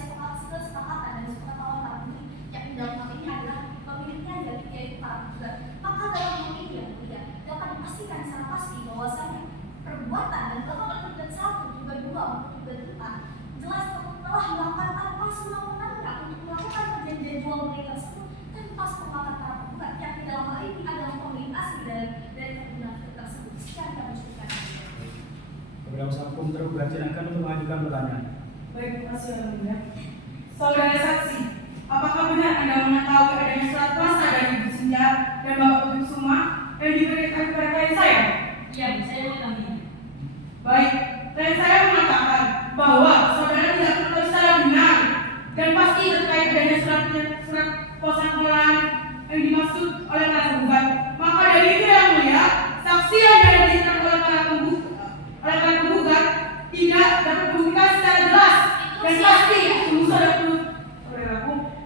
kesepakatan dan sepengetahuan para pemilik, yang dalam hal ini adalah pemiliknya yaitu para penggugat. Maka dalam hal ini yang mulia dapat dipastikan secara pasti bahwasanya perbuatan dan perbuatan tergugat 1, tergugat 2, maupun tergugat 4 jelas telah melakukan tanpa sewenang-wenangnya untuk melakukan perjanjian jual beli tersebut tanpa sepengetahuan para penggugat, yang di dalam hal ini adalah pemilik asli dari perkebunan tersebut. Sekian kami ucapkan. Kepada kuasa hukum tergugat silakan untuk mengajukan pertanyaan. Baik, terima kasih yang mulia. Saudara saksi, apakah benar Anda mengetahui adanya surat kuasa dari Ibu Cynthia dan Bapak Ibu Kusuma yang diberikan kepada klien saya? Iya, Bu, saya mengetahui. Baik, klien saya mengatakan bahwa saudara tidak mengetahui secara benar dan pasti terkait adanya surat kuasa pengelolaan yang dimaksud oleh para penggugat. Maka dari itu yang mulia, saksi yang diberikan oleh para penggugat tidak dapat membuktikan secara jelas dan pasti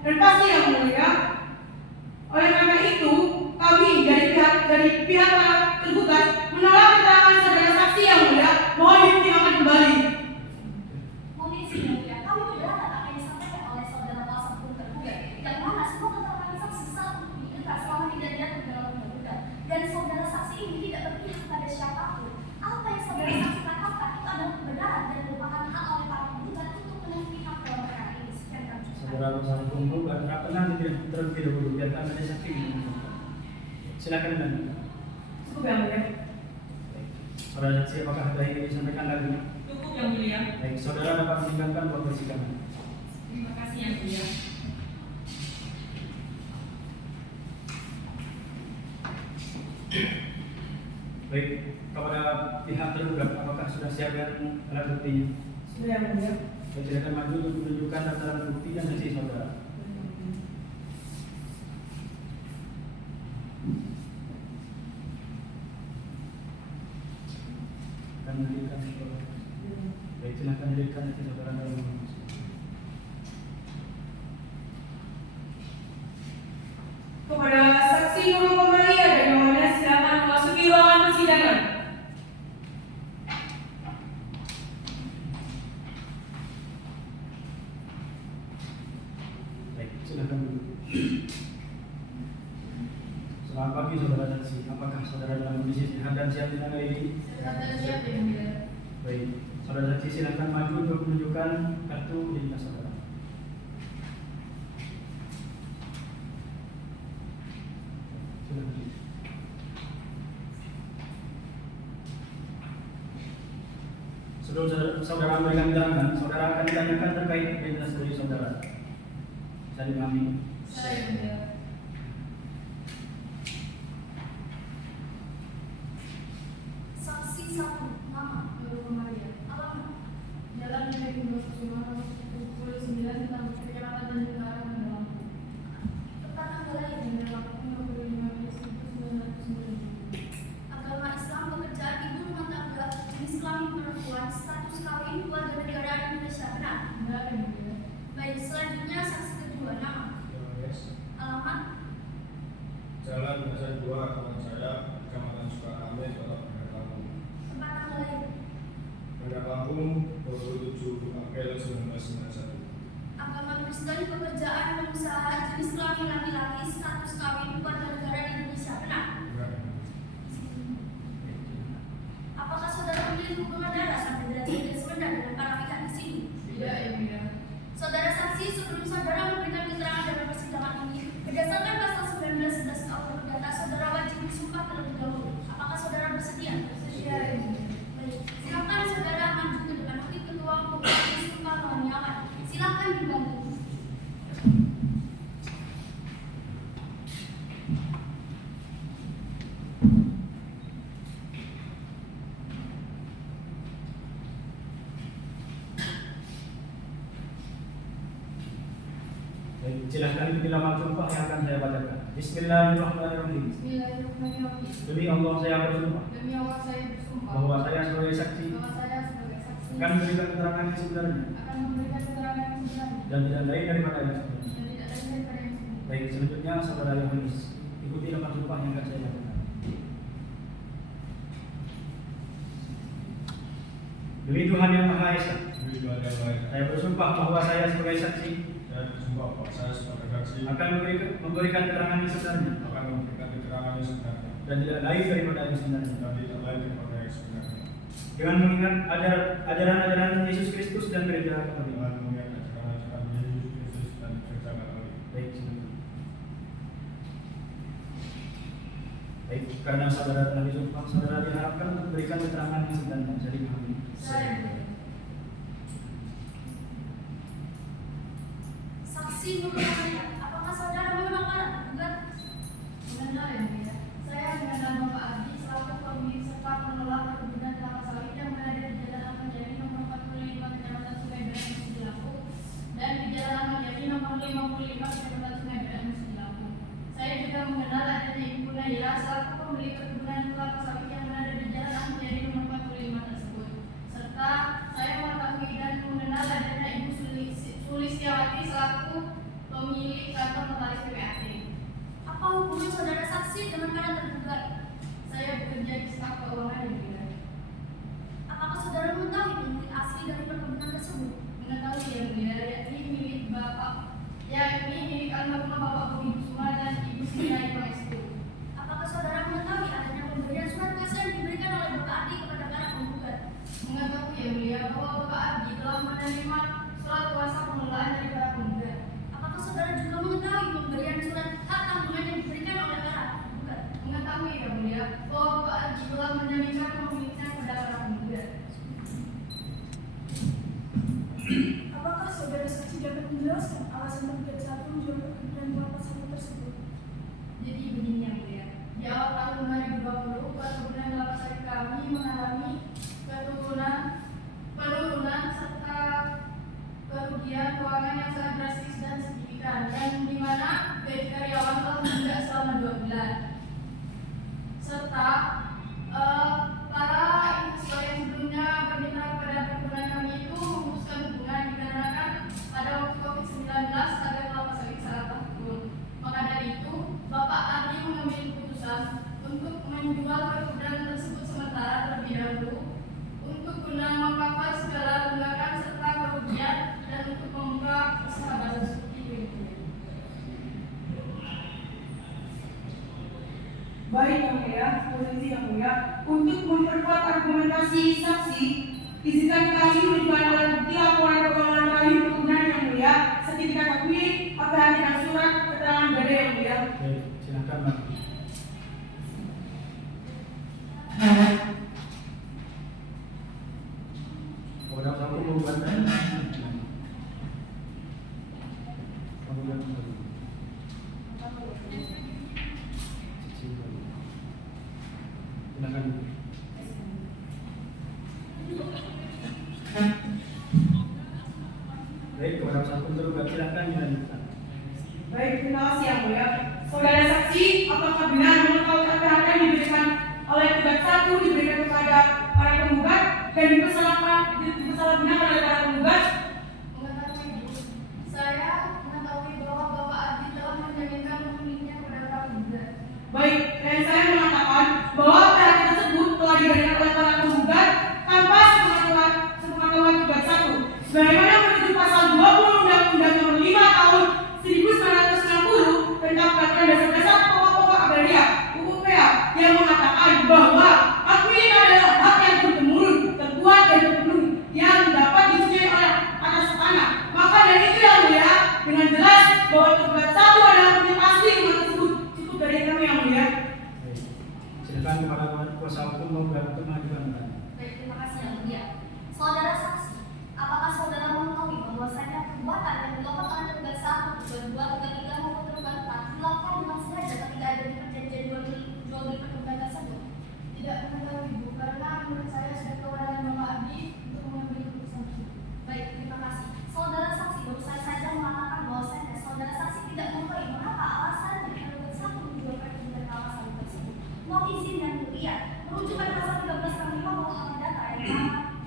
dan pasti yang mulia. Oleh karena itu, kami dari pihak para tergugat menolak keterangan saudara saksi yang mulia. Mohon dipertimbangkan kembali. Mohon izin yang mulia, kami keberatan apa yang disampaikan oleh saudara kuasa hukum tergugat, yang mana semua keterangan saksi sangat didengar selama tidak diatur dalam undang-undang, dan saudara saksi ini tidak berpihak kepada siapapun. Apa yang saudara saksi katakan itu adalah kebenaran dan merupakan hak oleh para penggugat untuk memihak dalam perkara ini. Sekian kami ucapkan. Saudara kuasa hukum penggugat nanti terlebih dahulu biarkan majelis hakim. Silakan dilanjutkan. Cukup yang mulia. Saudara saksi, apakah ada yang ingin disampaikan lagi? Cukup yang mulia. Baik, saudara dapat meninggalkan buat persidangan. Terima kasih yang mulia. Baik, kepada pihak tergugat, apakah sudah siap dengan alat buktinya? Sudah yang mulia. Baik, silakan maju untuk menunjukkan alat bukti dan saksi saudara. Akan mendirikan saudara. Baik, silakan dirikan saksi saudara dalam Kepada saksi Nurul Komaria dan Yohanes silakan memasuki ruangan persidangan. Baik, silakan duduk. Selamat pagi saudara saksi. Apakah saudara dalam kondisi sehat dan siap ditangani ini? Sehat dan siap yang mulia. Baik, saudara saksi silakan maju untuk menunjukkan kartu identitas saudara. Silakan. Sebelum saudara memberikan keterangan, saudara akan ditanyakan terkait identitas dari saudara. Saya dipahami. Saya yang mulia. Saksi 1. Nama. Nurul Maria. Alamat. Jalan Negeri 29 pukul 9 tentang Kecamatan Tanjung Karang, Lampung. Tepat tanggal lahir. 25 Mei 1990. Agama Islam, pekerjaan ibu rumah tangga, jenis kelamin perempuan, status kawin, warga negara Indonesia. Benar. Benar yang mulia. Baik, selanjutnya saksi kedua. Nama. Alamat. Jalan Dasar 2, Kampung Jaya, Kecamatan Sukarame, Kota Bandar Lampung. Tempat tanggal lahir. Bandar Lampung, 27 April 1991. Agama Kristen, pekerjaan, pengusaha, jenis kelamin laki-laki, status kawin, warga negara Indonesia. Benar. Benar. Apakah saudara memiliki hubungan darah sampai derajat dan semendat dengan para pihak di sini? Tidak yang mulia. Saudara saksi, sebelum saudara memberikan keterangan dalam persidangan ini, berdasarkan pasal 19 KUH Perdata, saudara wajib bersumpah terlebih dahulu. Apakah saudara bersedia? Bersedia yang mulia. Baik. Silakan saudara maju ke depan wakil ketua untuk bersumpah mengucapkan. Silakan dibantu. Baik, silahkan ikuti lafaz sumpah yang akan saya bacakan. Bismillahirrahmanirrahim. Bismillahirrahmanirrahim. Demi Allah saya bersumpah Demi Allah saya bersumpah bahwa saya sebagai saksi bahwa saya sebagai saksi akan memberikan keterangan yang sebenarnya akan memberikan keterangan yang sebenarnya dan tidak lain daripada yang sebenarnya. dan tidak lain daripada yang sebenarnya. Baik, selanjutnya saudara Yohanes, ikuti lafaz sumpah yang akan saya bacakan. Demi Tuhan yang Maha Esa, Demi Tuhan yang Maha Esa, saya bersumpah bahwa saya sebagai saksi saya bersumpah bahwa saya sebagai saksi akan memberikan keterangan yang sebenarnya akan memberikan keterangan yang sebenarnya dan tidak lain daripada yang sebenarnya. dan tidak lain daripada yang sebenarnya. Dengan mengingat ajaran-ajaran Yesus Kristus dan gereja Katolik. Dengan mengingat ajaran-ajaran Yesus Kristus dan Gereja Katolik. Baik, silakan. Baik, karena saudara telah disumpah, saudara diharapkan untuk memberikan keterangan yang sebenarnya. Jadi kami. Saya yang mulia. Saksi Nurul Maria, apakah saudara mengenal para tergugat? Mengenal yang mulia. Saya mengenal Bapak Adi selaku pemilik serta pengelola perkebunan kelapa sawit yang berada di Jalan Ahmad Yani nomor 45 Kecamatan Sungai Berat, Musi Lampung dan di Jalan Ahmad Yani nomor 55 Kecamatan Sungai Berat, Musi Lampung. Saya juga mengenal adanya Ibu Naira selaku pemilik perkebunan kelapa sawit yang berada di Jalan Ahmad Yani nomor 45 tersebut. Serta saya mengetahui dan mengenal adanya Ibu Sulistiawati selaku pemilik kantor notaris PPAT. Apa hubungan saudara saksi dengan para tergugat? Saya bekerja di staf keuangan yang mulia. Apakah saudara mengetahui pemilik asli dari perkebunan tersebut? Mengetahui yang mulia, yakni milik almarhum Bapak Budi Kusuma dan Ibu Sri Maestro. Apakah saudara mengetahui adanya pemberian surat kuasa yang diberikan oleh Bapak Adi kepada para penggugat? Mengetahui yang mulia bahwa Bapak Adi telah menerima surat kuasa pengelolaan dari para penggugat. Apakah saudara juga mengetahui pemberian surat hak tanggungan yang diberikan oleh para penggugat? Mengetahui yang mulia bahwa Bapak Adi telah menjaminkan pemiliknya kepada para penggugat. Apakah saudara saksi dapat menjelaskan alasan tergugat saat menjual perkebunan kelapa sawit tersebut? Jadi begini yang mulia, di awal tahun 2020 perkebunan kelapa sawit kami mengalami penurunan serta kerugian keuangan yang sangat drastis dan signifikan, yang dimana gaji karyawan telah menunggak selama 2 bulan, serta para investor yang sebelumnya bermitra pada perkebunan kami itu memutuskan hubungan dikarenakan pada waktu COVID-19 harga kelapa sawit sangat turun. Maka dari itu, Bapak Adi mengambil keputusan untuk menjual perkebunan tersebut sementara terlebih dahulu untuk guna mengcover segala tunggakan serta kerugian dan untuk membuka usaha baru seperti itu. Baik yang mulia, posisi yang mulia, untuk memperkuat argumentasi saksi, izinkan kami menunjukkan alat bukti laporan keuangan kami perkebunan yang mulia, sertifikat akui, APH dan surat keterangan gada yang mulia. Baik, silakan Mbak. Baik, kepada pasal hukum tergugat silakan dilanjutkan. Baik, terima kasih yang mulia. Saudara saksi, apakah benar mengetahui apa yang diberikan oleh tergugat 1 diberikan kepada para penggugat dan dipersalahgunakan oleh para penggugat? Mengetahui Bu, saya mengetahui bahwa Bapak Ardi telah menjaminkan pemiliknya kepada para penggugat. Baik, dan saya mengatakan bahwa PHK tersebut telah diberikan oleh para penggugat tanpa sepengetahuan tergugat 1. Sebagaimana menuju pasal 20 Undang-Undang Nomor 5 Tahun 1990 tentang Peraturan Dasar-Dasar Pokok-Pokok Agraria (UPA) yang mengatakan bahwa hak milik adalah hak yang turun-temurun, terkuat dan terpenuhi yang dapat disusun oleh atas tanah. Maka dari itu yang mulia, dengan jelas bahwa tergugat 1 adalah pemilik asli rumah tersebut. Cukup dari kami yang mulia. Baik, silakan kepada kuasa hukum menggugat untuk mengajukan. Baik, terima kasih yang mulia. Saudara saksi, apakah saudara mengetahui bahwasanya perbuatan yang dilakukan oleh tergugat 1, tergugat 2, tergugat 3 maupun tergugat 4 dilakukan dengan sengaja ketika ada di perjanjian jual beli perkebunan tersebut? Tidak mengetahui Bu, karena menurut saya sudah kewenangan Bapak Ardi untuk mengambil keputusan itu. Baik, terima kasih. Saudara saksi baru saja mengatakan bahwasanya saudara saksi tidak mengetahui mengapa alasannya tergugat 1 menjual perkebunan kawasan tersebut. Mohon izin yang mulia, merujuk pada pasal 13 tahun 5 KUHP data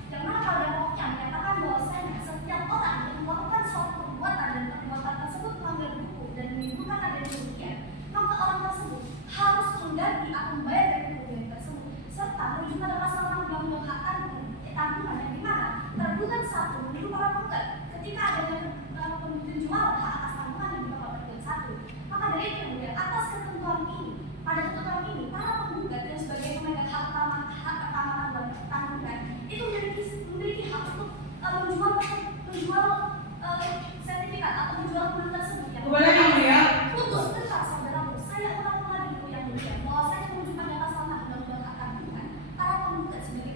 yang mana pada pokoknya menyatakan bahwasanya setiap orang yang melakukan suatu perbuatan dan perbuatan tersebut melanggar hukum dan menimbulkan adanya kerugian, maka orang tersebut harus mengganti atau membayar dari kerugian tersebut. Serta merujuk pada pasal 6 Undang-Undang Hak Tanggungan yang dimana tergugat 1 menuduh para penggugat ketika adanya penjualan hak atas tanggungan yang dilakukan tergugat 1. Maka dari itu kemudian atas ketentuan ini, pada ketentuan ini para penggugat yang sebagai pemegang hak keamanan dan tanggungan itu memiliki hak untuk menjual sertifikat atau menjual barang tersebut. Kepada yang mulia. Untuk sebentar saudaraku, saya ulang lagi Bu yang mulia bahwa saya merujuk pada pasal 6 Undang-Undang Hak Tanggungan para penggugat sebagai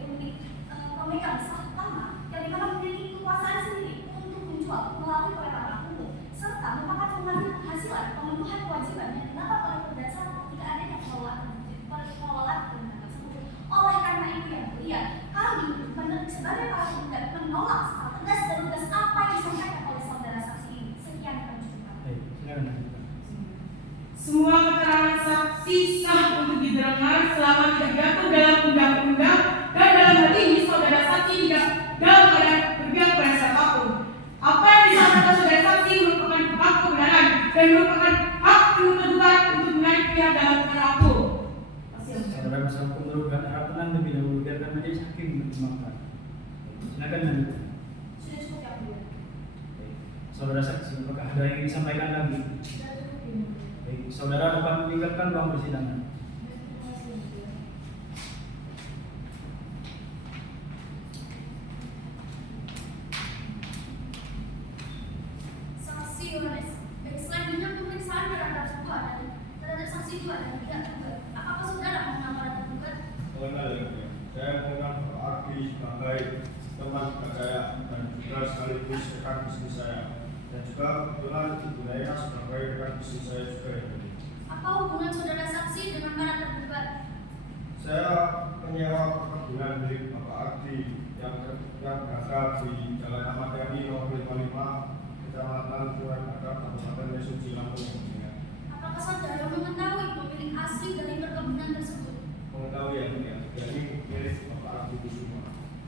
pemegang sah utama yang dimana memiliki kekuasaan sendiri untuk menjual melalui perorangan hukum serta merupakan pengambil penghasilan pemenuhan kewajiban yang didapat oleh tergugat 1 ketika adanya pengelolaan perkebunan tersebut. Oleh karena itu yang mulia, kami sebagai para penggugat menolak secara tegas dan lugas apa yang disampaikan oleh saudara saksi ini. Sekian kami ucapkan. Baik, silakan lanjutkan. Semua keterangan saksi sah untuk didengar selama tidak jatuh dalam undang-undang dan dalam hal ini saudara saksi tidak dalam keadaan berpihak pada siapapun. Apa yang disampaikan saudara saksi merupakan hak kebenaran dan merupakan hak tergugat untuk menarik pihak dalam perkara aku. Saudara kuasa hukum tergugat harap tenang terlebih dahulu biarkan majelis hakim menyimakkan. Silakan lanjutkan. Sudah cukup yang mulia. Baik, saudara saksi, apakah ada yang ingin disampaikan lagi? Sudah cukup yang mulia. Baik, saudara dapat meninggalkan ruang persidangan. Terima kasih yang mulia. Saksi Yohanes. Baik, selanjutnya pemeriksaan terhadap saksi 2 dan 3 tergugat. Apakah saudara mengenal para tergugat? Mengenal ya, Bu. Saya mengenal Bapak Ardi sebagai teman dekat saya dan juga sekaligus rekan bisnis saya, dan juga kebetulan Ibu Naira sebagai rekan bisnis saya juga ya, Bu. Apa hubungan saudara saksi dengan para tergugat? Saya menyewa perkebunan milik Bapak Ardi yang berada di Jalan Ahmad Yani Nomor 55, Kecamatan Purwakarta, Kabupaten Mesuji, Lampung. Apakah saudara mengetahui pemilik asli dari perkebunan tersebut? Mengetahui ya, Bu, ya, yakni milik Bapak Ardi Kusuma.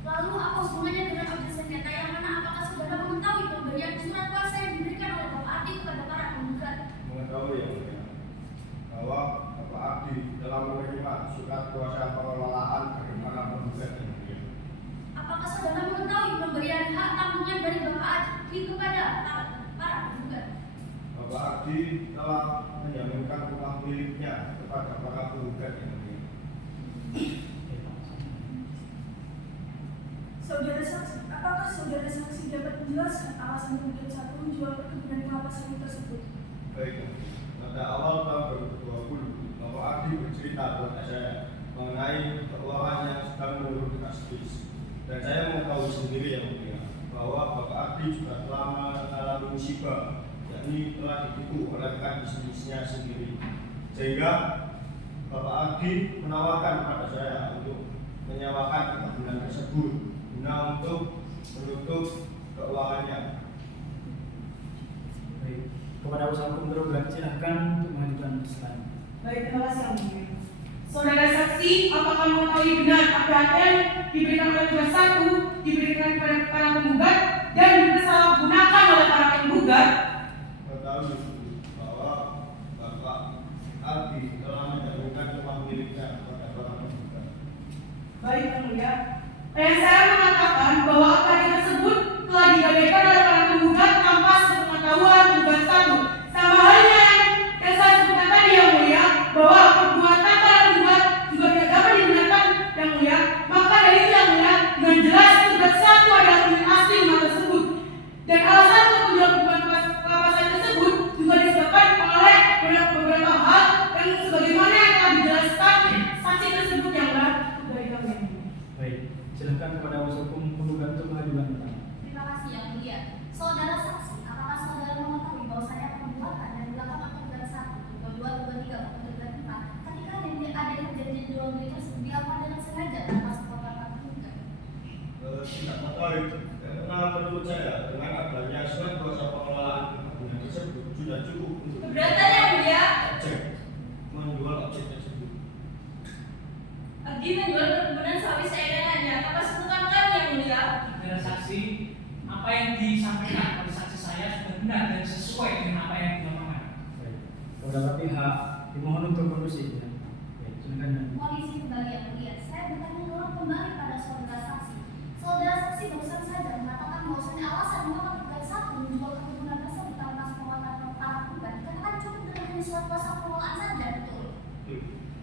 Lalu apa hubungannya dengan objek sengketa yang mana apakah saudara mengetahui pemberian surat kuasa yang diberikan oleh Bapak Ardi kepada para penggugat? Mengetahui ya, Bu, ya, bahwa Bapak Ardi telah menerima surat kuasa pengelolaan dari para penggugat ini. Apakah saudara mengetahui pemberian hak tanggungan dari Bapak Ardi kepada para penggugat? Bapak Ardi telah menjaminkan rumah miliknya kepada para penggugat ini. Saudara saksi, apakah saudara saksi dapat menjelaskan alasan tergugat 1 menjual perkebunan kelapa sawit tersebut? Baik, pada awal tahun 2020, Bapak Ardi bercerita kepada saya mengenai keuangan yang sedang menurun drastis, dan saya mengetahui sendiri yang mulia bahwa Bapak Ardi juga telah mengalami musibah, yakni telah ditipu oleh rekan bisnisnya sendiri, sehingga Bapak Ardi menawarkan kepada saya untuk menyewakan perkebunan tersebut guna untuk menutup keuangannya. kepada usaha hukum tergugat, silahkan untuk mengajukan keterangan. Baik, terima kasih Yang Mulia. Saudara saksi, apakah mengetahui benar APHN diberikan oleh tugas 1 diberikan kepada para penggugat dan dipersalahgunakan oleh para penggugat? Ketahui bahwa Bapak Ardi telah menjatuhkan uang miliknya kepada para penggugat. Baik, Yang Mulia. Yang saya mengatakan bahwa APHN tersebut telah digadaikan oleh para penggugat tanpa sepengetahuan tugas 1. Sama halnya yang saya sebutkan tadi, Yang Mulia, bahwa perbuatan para penggugat juga tidak dapat dibenarkan, Yang Mulia. Maka dari itu, Yang Mulia, dengan jelas tugas 1 adalah pemilik asli rumah tersebut. Dan alasan untuk dilakukan pelepasan tersebut juga disebabkan oleh beberapa hal yang sebagaimana yang telah dijelaskan saksi tersebut, Yang Mulia. Dari kami, Yang Mulia. Baik, silahkan kepada usaha hukum penggugat untuk mengajukan keterangan. Terima kasih Yang Mulia. Saudara saksi, apakah saudara mengetahui bahwasanya perbuatan yang dilakukan penggugat 1, penggugat 2, penggugat 3, penggugat 4 ketika ada perjanjian jual beli tersebut dilakukan dengan sengaja tanpa sepengetahuan penggugat? Tidak mengetahui, karena menurut saya dengan adanya surat kuasa pengelolaan bangunan tersebut sudah cukup untuk Keberatan Yang Mulia. objek menjual objek tersebut. Abdi menjual perkebunan sawit seiringannya. Apakah sebutan kami Yang Mulia? Saudara saksi, apa yang disampaikan oleh saksi saya sudah benar dan sesuai dengan apa yang dilakukan. Baik, beberapa pihak dimohon untuk kondusif. Ya. Baik, silakan. Mohon izin kembali Yang Mulia. Saya bertanya ulang kembali pada saudara saksi. Saudara saksi barusan saja mengatakan bahwasanya alasan mengapa penggugat 1 menjual perkebunan tersebut tanpa sepengetahuan para penggugat dikatakan cukup dengan surat kuasa pengelolaan saja, betul?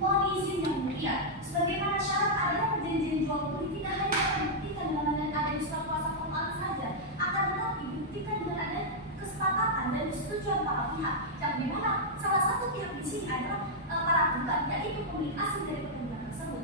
Mohon izin Yang Mulia, sebagaimana syarat adanya perjanjian jual beli tidak hanya akan dibuktikan dengan adanya surat kuasa pengelolaan saja, akan tetapi dibuktikan dengan adanya kesepakatan dan persetujuan para pihak, yang dimana salah satu pihak di sini adalah para penggugat, yaitu pemilik asli dari perkebunan tersebut.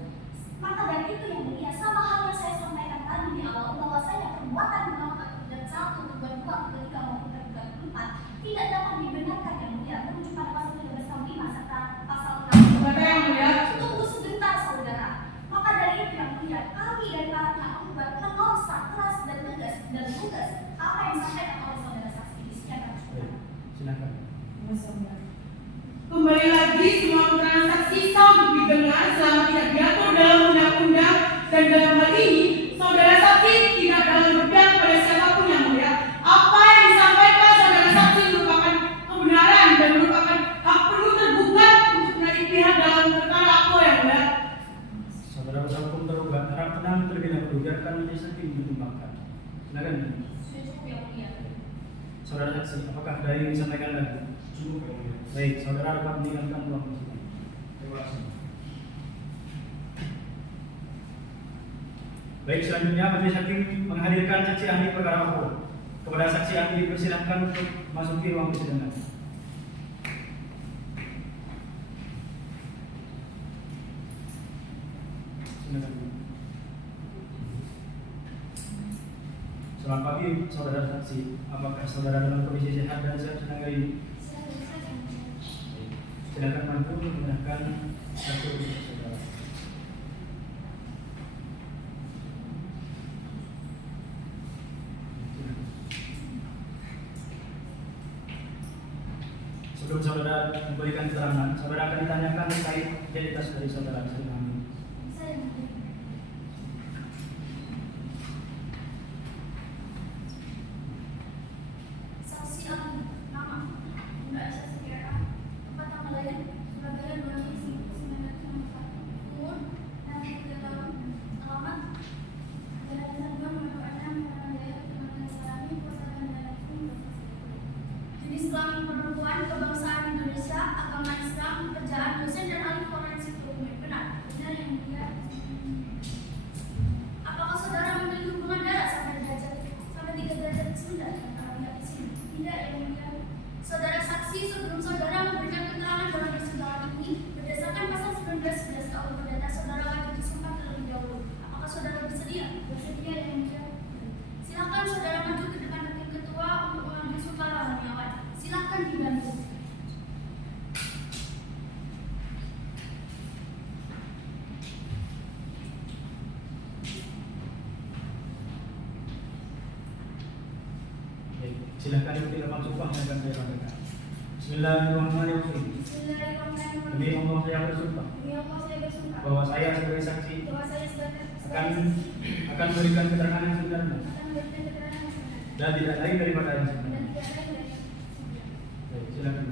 Maka dari itu Yang Mulia, sama hal yang saya sampaikan tadi di awal, bahwasanya perbuatan melakukan penggugat 1, penggugat 2, penggugat 3 maupun penggugat 4 tidak dapat dibenarkan Yang Mulia merujuk pada pasal 13 tahun 5 serta pasal 6. Bapak Yang Mulia. Tunggu sebentar saudara. Maka dari itu Yang Mulia, kami dari para pihak penggugat menolak keras dan tegas apa yang disampaikan oleh saudara saksi di sini akan Baik, silakan. Kembali lagi, semua keterangan saksi sah untuk didengar selama tidak diatur dalam undang-undang, dan dalam hal ini saudara saksi tidak dalam berpihak pada siapapun Yang Mulia. Apa yang disampaikan saudara saksi merupakan kebenaran dan merupakan hak penuh tergugat untuk menarik pihak dalam perkara aku Yang Mulia. Saudara usaha hukum tergugat harap tenang terlebih dahulu, biarkan majelis hakim mempertimbangkan. Silakan. sudah cukup Yang Mulia. Saudara saksi, apakah ada yang disampaikan lagi? Cukup Yang Mulia. Baik, saudara dapat meninggalkan ruang persidangan. Terima kasih. Baik, selanjutnya majelis hakim menghadirkan saksi ahli perkara hukum. Kepada saksi ahli dipersilahkan untuk masuki ruang persidangan. Silakan. Selamat pagi, saudara saksi. Apakah saudara dalam kondisi sehat dan siap tenaga ini? Silakan mampu menggunakan kartu untuk saudara. Sebelum saudara memberikan keterangan, saudara akan ditanyakan terkait identitas dari saudara. Saya Yang Mulia. Saksi ahli nama Bunda Aisyah Sekira, tempat tanggal lahir Surabaya 2 Mei 1991, umur 63 tahun, alamat Jalan Sambung merupakan Surabaya Kecamatan Salami, Kota Bandar Lampung. Jenis kelamin perempuan, kebangsaan Indonesia, agama Islam, pekerjaan dosen dan ahli forensik hukum. Benar Yang Mulia. Apakah saudara memiliki hubungan darah sampai 3 derajat 9 antara pihak di sini? Tidak Yang Mulia. Saudara saksi, sebelum saudara memberikan keterangan dalam persidangan ini, berdasarkan pasal 19 KUH Perdata, saudara wajib disumpah terlebih dahulu. Apakah saudara bersedia? Bersedia Yang Mulia. Silakan saudara maju ke depan hakim ketua untuk mengambil sumpah lawannya. Silakan dibantu. Baik, silakan ikuti lapan sumpah yang akan saya sampaikan. Bismillahirrahmanirrahim. Bismillahirrahmanirrahim. Demi Allah saya bersumpah Demi Allah saya bersumpah bahwa saya sebagai saksi bahwa saya sebagai akan memberikan keterangan yang sebenarnya akan memberikan keterangan yang benar dan tidak lain daripada yang dan sebenarnya. tidak lain dari Baik, silakan.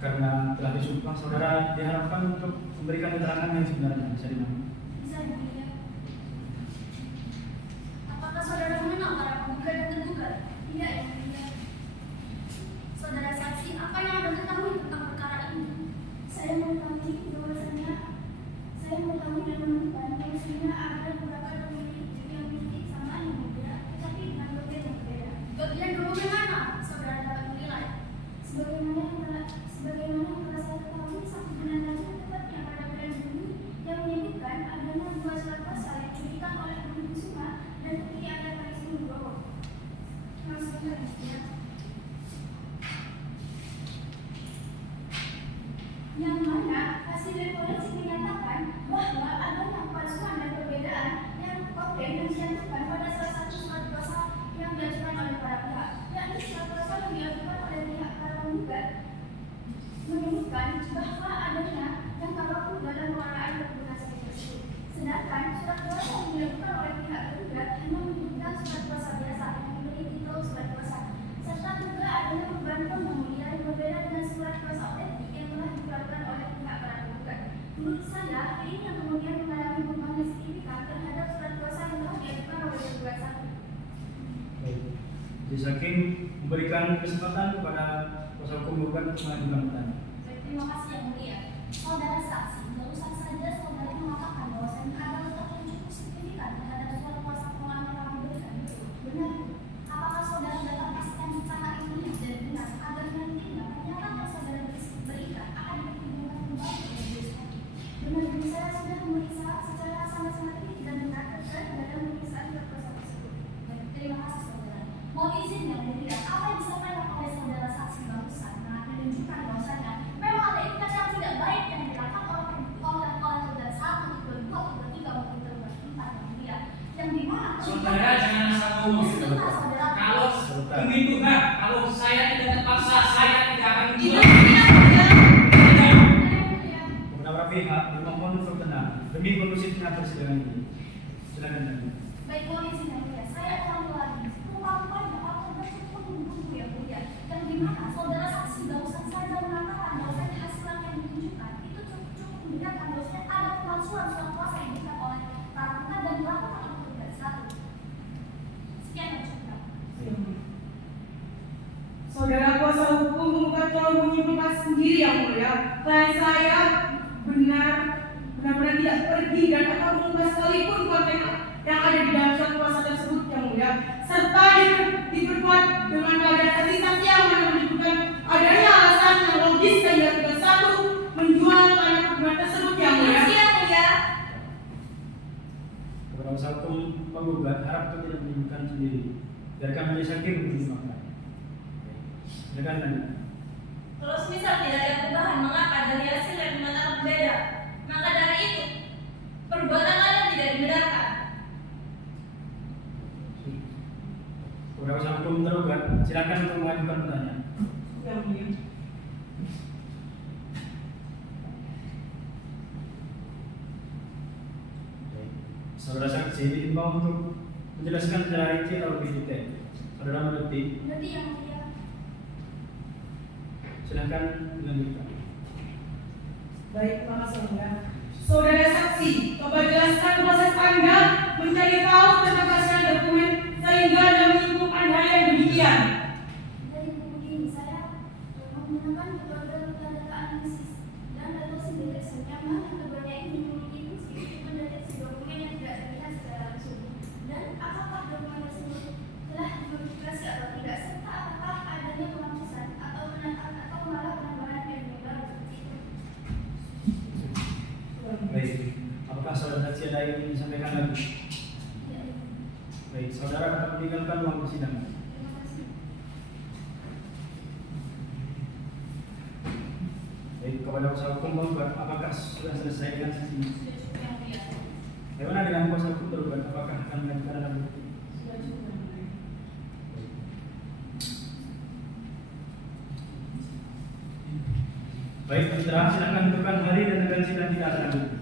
Karena telah disumpah, saudara diharapkan untuk memberikan keterangan yang sebenarnya. Bisa dimana? bisa mulia. Apakah saudara mengenal para penggugat dan tergugat? Tidak ya mulia. Saudara saksi, apa yang Anda ketahui tentang perkara ini? Saya mengetahui bahwasanya saya mengetahui dan menemukan bahwasanya ada beberapa dokumen yang memiliki kesamaan yang berbeda, tetapi dengan dokumen yang berbeda. Dokumen mana saudara dapat menilai? Sebagaimana yang telah saya ketahui, satu bulan lalu tepatnya pada bulan Juni yang menyebutkan adanya dua surat kuasa yang diberikan oleh Budi Kusuma dan Putri Arya Karisma Nugroho. Maksudnya, yang mana hasil dari forensik menyatakan bahwa adanya kepalsuan dan perbedaan yang komplain yang diajukan pada salah satu surat kuasa yang diajukan oleh para pihak, yakni surat kuasa yang diajukan oleh pihak para penggugat menyebutkan bahwa adanya yang terlaku dalam pengelolaan perkebunan sawit tersebut. Sedangkan surat kuasa yang dilakukan oleh pihak tergugat hanya menyebutkan surat kuasa biasa yang diberi titel surat kuasa, serta juga adanya pembantu mulia yang berbeda dengan surat kuasa otentik yang telah dikeluarkan oleh pihak para penggugat. Menurut saya, ini yang kemudian mengalami perubahan yang signifikan terhadap surat kuasa yang telah diajukan oleh tergugat satu. Baik. Jadi hakim memberikan kesempatan kepada kuasa hukum gugat untuk mengajukan pertanyaan. Terima kasih yang mulia. Saudara saksi, barusan saja saudara mengatakan bahwasanya ada letak yang cukup signifikan terhadap surat kuasa pengelolaan yang kami berikan. Benar? Apakah saudara dapat pastikan secara ilmiah dan benar agar nantinya pernyataan yang saudara berikan akan dipertimbangkan kembali oleh majelis hakim? Benar, saya sudah memeriksa secara sangat-sangat teliti dan benar terkait dalam pemeriksaan surat kuasa tersebut. Baik, terima kasih saudara. Mohon izin yang mulia, apa yang disampaikan oleh saudara saksi barusan menunjukkan bahwasanya memang ada etikat yang tidak baik yang dilakukan oleh saudara satu, kedua, ketiga maupun keempat yang mulia, yang dimana Saudara jangan asal ngomong. Kalau demi Tuhan, kalau saya tidak terpaksa, saya tidak akan Tidak, menjual. Beberapa pihak bermohon untuk tenang demi kondusifnya persidangan ini. Silakan. baik, mohon izin yang mulia, saya ulang lagi. Rupa-rupanya fakta tersebut menunggu yang mulia, yang dimana saudara saksi barusan saja mengatakan bahwasanya hasil yang ditunjukkan itu cukup menunjukkan bahwasanya ada pemalsuan surat kuasa yang diberikan oleh para pihak dan dilakukan oleh tergugat satu. Sekian yang cukup. Saudara kuasa hukum penggugat telah menyimpulkan sendiri yang mulia, klien saya benar-benar tidak pergi dan atau mengubah sekalipun konten yang ada di dalam surat kuasa tersebut yang mulia, serta diperkuat dengan keadaan saksi-saksi yang menunjukkan adanya alasan yang logis sehingga tugas satu menjual tanah perkebunan tersebut yang mulia. Kepada kuasa hukum penggugat harap untuk tidak menyebutkan sendiri. Biarkan majelis hakim menyimpulkan. Silakan lanjut. Kalau semisal tidak ada perubahan, mengapa dari hasil yang dinyatakan berbeda? Maka dari itu, perbuatan Anda tidak dibenarkan. Kepada kuasa hukum tergugat, silakan untuk mengajukan pertanyaan. Yang mulia. Saudara saksi diimbau untuk menjelaskan secara rinci atau lebih detail. Saudara mengerti? Berarti yang mulia, Silakan dilanjutkan. Baik, terima kasih mulia. Saudara saksi, coba jelaskan proses Anda mencari tahu tentang keaslian dokumen sehingga Anda menyimpulkan hal yang demikian. dari buku ini saya menggunakan berbagai data analisis dan data sintetis yang mana keduanya ini memiliki fungsi untuk mendeteksi dokumen yang tidak terlihat secara langsung, dan apakah dokumen tersebut telah dimodifikasi atau tidak, serta apakah adanya penghapusan atau malah penambahan yang baru seperti itu. Baik. Apakah saudara saksi ada yang ingin disampaikan lagi? Baik, saudara dapat meninggalkan ruang persidangan. Terima kasih. Baik, kepada kuasa hukum penggugat, apakah sudah selesai dengan sesi ini? Sudah cukup yang mulia. Bagaimana dengan kuasa hukum tergugat? Apakah akan mengajukan alat bukti? Sudah cukup yang mulia. Baik. Baik, Mitra, silakan tentukan hari dan tanggal sidang kita selanjutnya.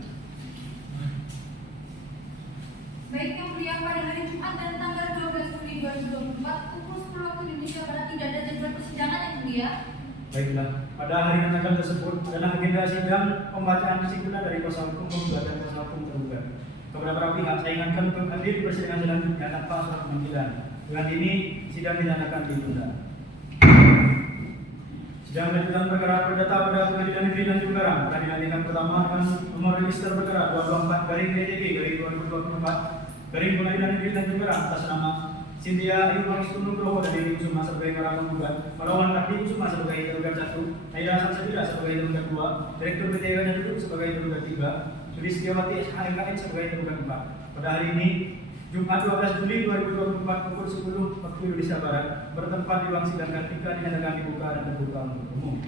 Baik, yang mulia, pada hari Jumat dan tanggal 12 Juli 2024 pukul 10 waktu Indonesia Barat tidak ada jadwal persidangan yang mulia. Baiklah, pada hari dan tanggal tersebut adalah agenda sidang pembacaan kesimpulan dari kuasa hukum penggugat dan kuasa hukum tergugat. Kepada para pihak, saya ingatkan untuk hadir di persidangan selanjutnya tanpa surat pemanggilan. Dengan ini, sidang dinyatakan ditunda. Sidang lanjutan perkara perdata pada Pengadilan Negeri Tanjung Karang, Peradilan Tingkat Pertama dengan nomor register perkara 24/DJB/2024 Pengadilan Negeri Tanjung Karang atas nama Cynthia Ayu Pangestu Nugroho dan Deni Kusuma sebagai para penggugat, melawan Ardi Kusuma sebagai tergugat 1, Aida Samsudira sebagai tergugat 2, Direktur PT Gajah Duduk sebagai tergugat 3, Sudi Setiawati SHMKN sebagai tergugat 4. Pada hari ini, Jumat 12 Juli 2024 pukul 10 waktu Indonesia Barat, bertempat di ruang sidang Kartika dinyatakan dibuka dan terbuka untuk umum.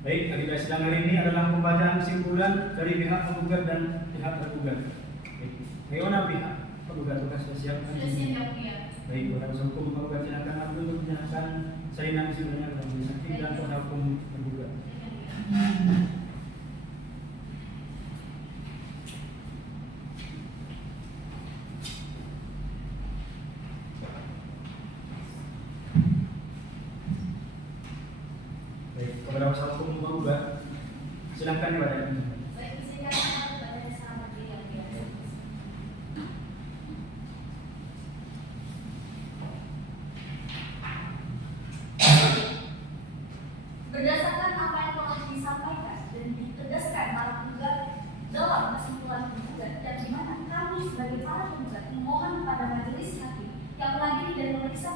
Baik, agenda sidang hari ini adalah pembacaan kesimpulan dari pihak penggugat dan pihak tergugat. Bagaimana pihak penggugat sudah siap? Sudah siap, yang mulia. Baik, kuasa hukum penggugat silakan Abdul untuk menyerahkan salinan kesimpulannya kepada majelis hakim dan kuasa hukum tergugat. Baik, kepada kuasa hukum penggugat silakan dibacakan. Baik, persidangan pada sama dia. Berdasarkan apa yang telah disampaikan dan ditegaskan para penggugat dalam kesimpulan penggugat, dan di mana kami sebagai para penggugat memohon pada majelis hakim yang mengadili dan memeriksa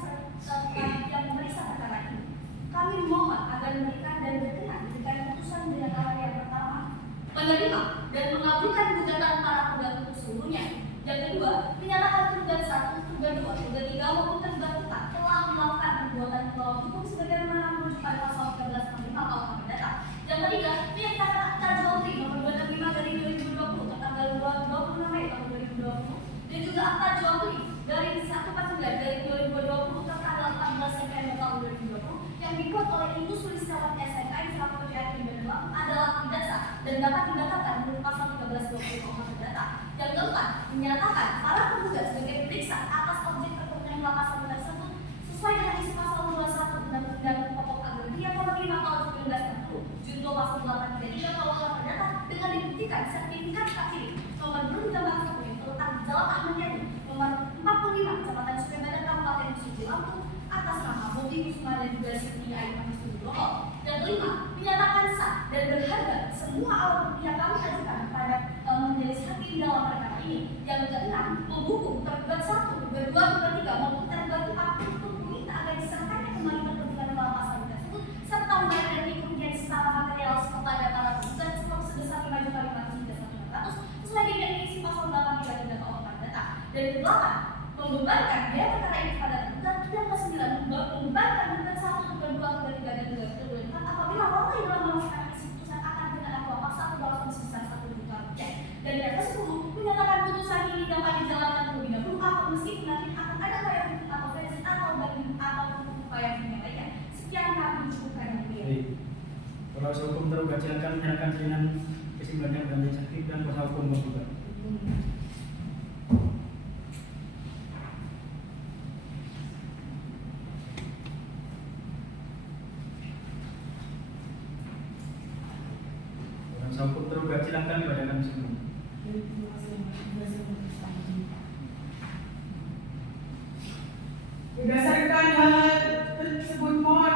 perkara ini, kami memohon agar memberikan dan berkenan dengan putusan dengan cara yang pertama, menerima dan mengabulkan gugatan para penggugat untuk seluruhnya. Yang kedua, menyatakan tergugat 1, tergugat 2, tergugat 3 maupun tergugat 4 telah melakukan perbuatan melawan hukum sebagaimana merujuk pada pasal 1365 KUH perdata. Yang ketiga, menyatakan akta jual beli nomor 265 dari 2020 tertanggal 26 Mei tahun 2020 dan juga akta jual beli dari 149 dari 2020 tertanggal 14 September tahun 2020 yang dibuat oleh Ibu Sulistiawati SMKN selaku PJR adalah tidak sah dan dapat dibatalkan menurut pasal 1320 KUH perdata. Yang keempat, menyatakan para penggugat sebagai periksa atas objek perkara pasal tersebut sesuai dengan isi pasal 21 Undang-Undang Pokok Agraria Nomor 5 Tahun 1960 Junto pasal 833 KUH perdata dengan dibuktikan sertifikat KPI nomor 2 yang terletak di Jalan Ahmad Yani nomor 45 Kecamatan Surabaya Kabupaten Suci Lampung atas nama Bobi Kusuma dan juga Cynthia Ayu Pangestu Nugroho. Yang kelima, menyatakan sah dan berharga semua alat bukti yang kami ajukan pada majelis hakim dalam perkara ini. Yang keenam, menghukum tergugat 1, tergugat 2, tergugat 3 maupun tergugat 4 untuk meminta agar diserahkannya kembali kepentingan dalam pasal tersebut serta membayar kerugian secara material kepada para penggugat sebesar 5 juta 500 hingga 1.400 sesuai dengan isi pasal 833 KUH perdata. Dan kedelapan, membebankan biaya perkara ini pada penggugat. Dan ke-9, membebankan tergugat 1, tergugat 2, tergugat 3 dan tergugat 4 apabila orang yang dalam melaksanakan isi putusan akan dengan akwa paksa atau balasan sebesar 1 juta rupiah. Dan yang ke-10, menyatakan putusan ini dapat dijalankan terlebih dahulu atau meskipun nanti akan ada upaya hukum atau versi atau banding atau upaya hukum yang lainnya. Sekian kami cukupkan yang mulia. Baik, kuasa hukum tergugat silakan menyerahkan salinan kesimpulannya kepada majelis hakim dan kuasa hukum penggugat. Kuasa hukum tergugat silakan dibacakan kesimpulan. Berdasarkan hal tersebut mohon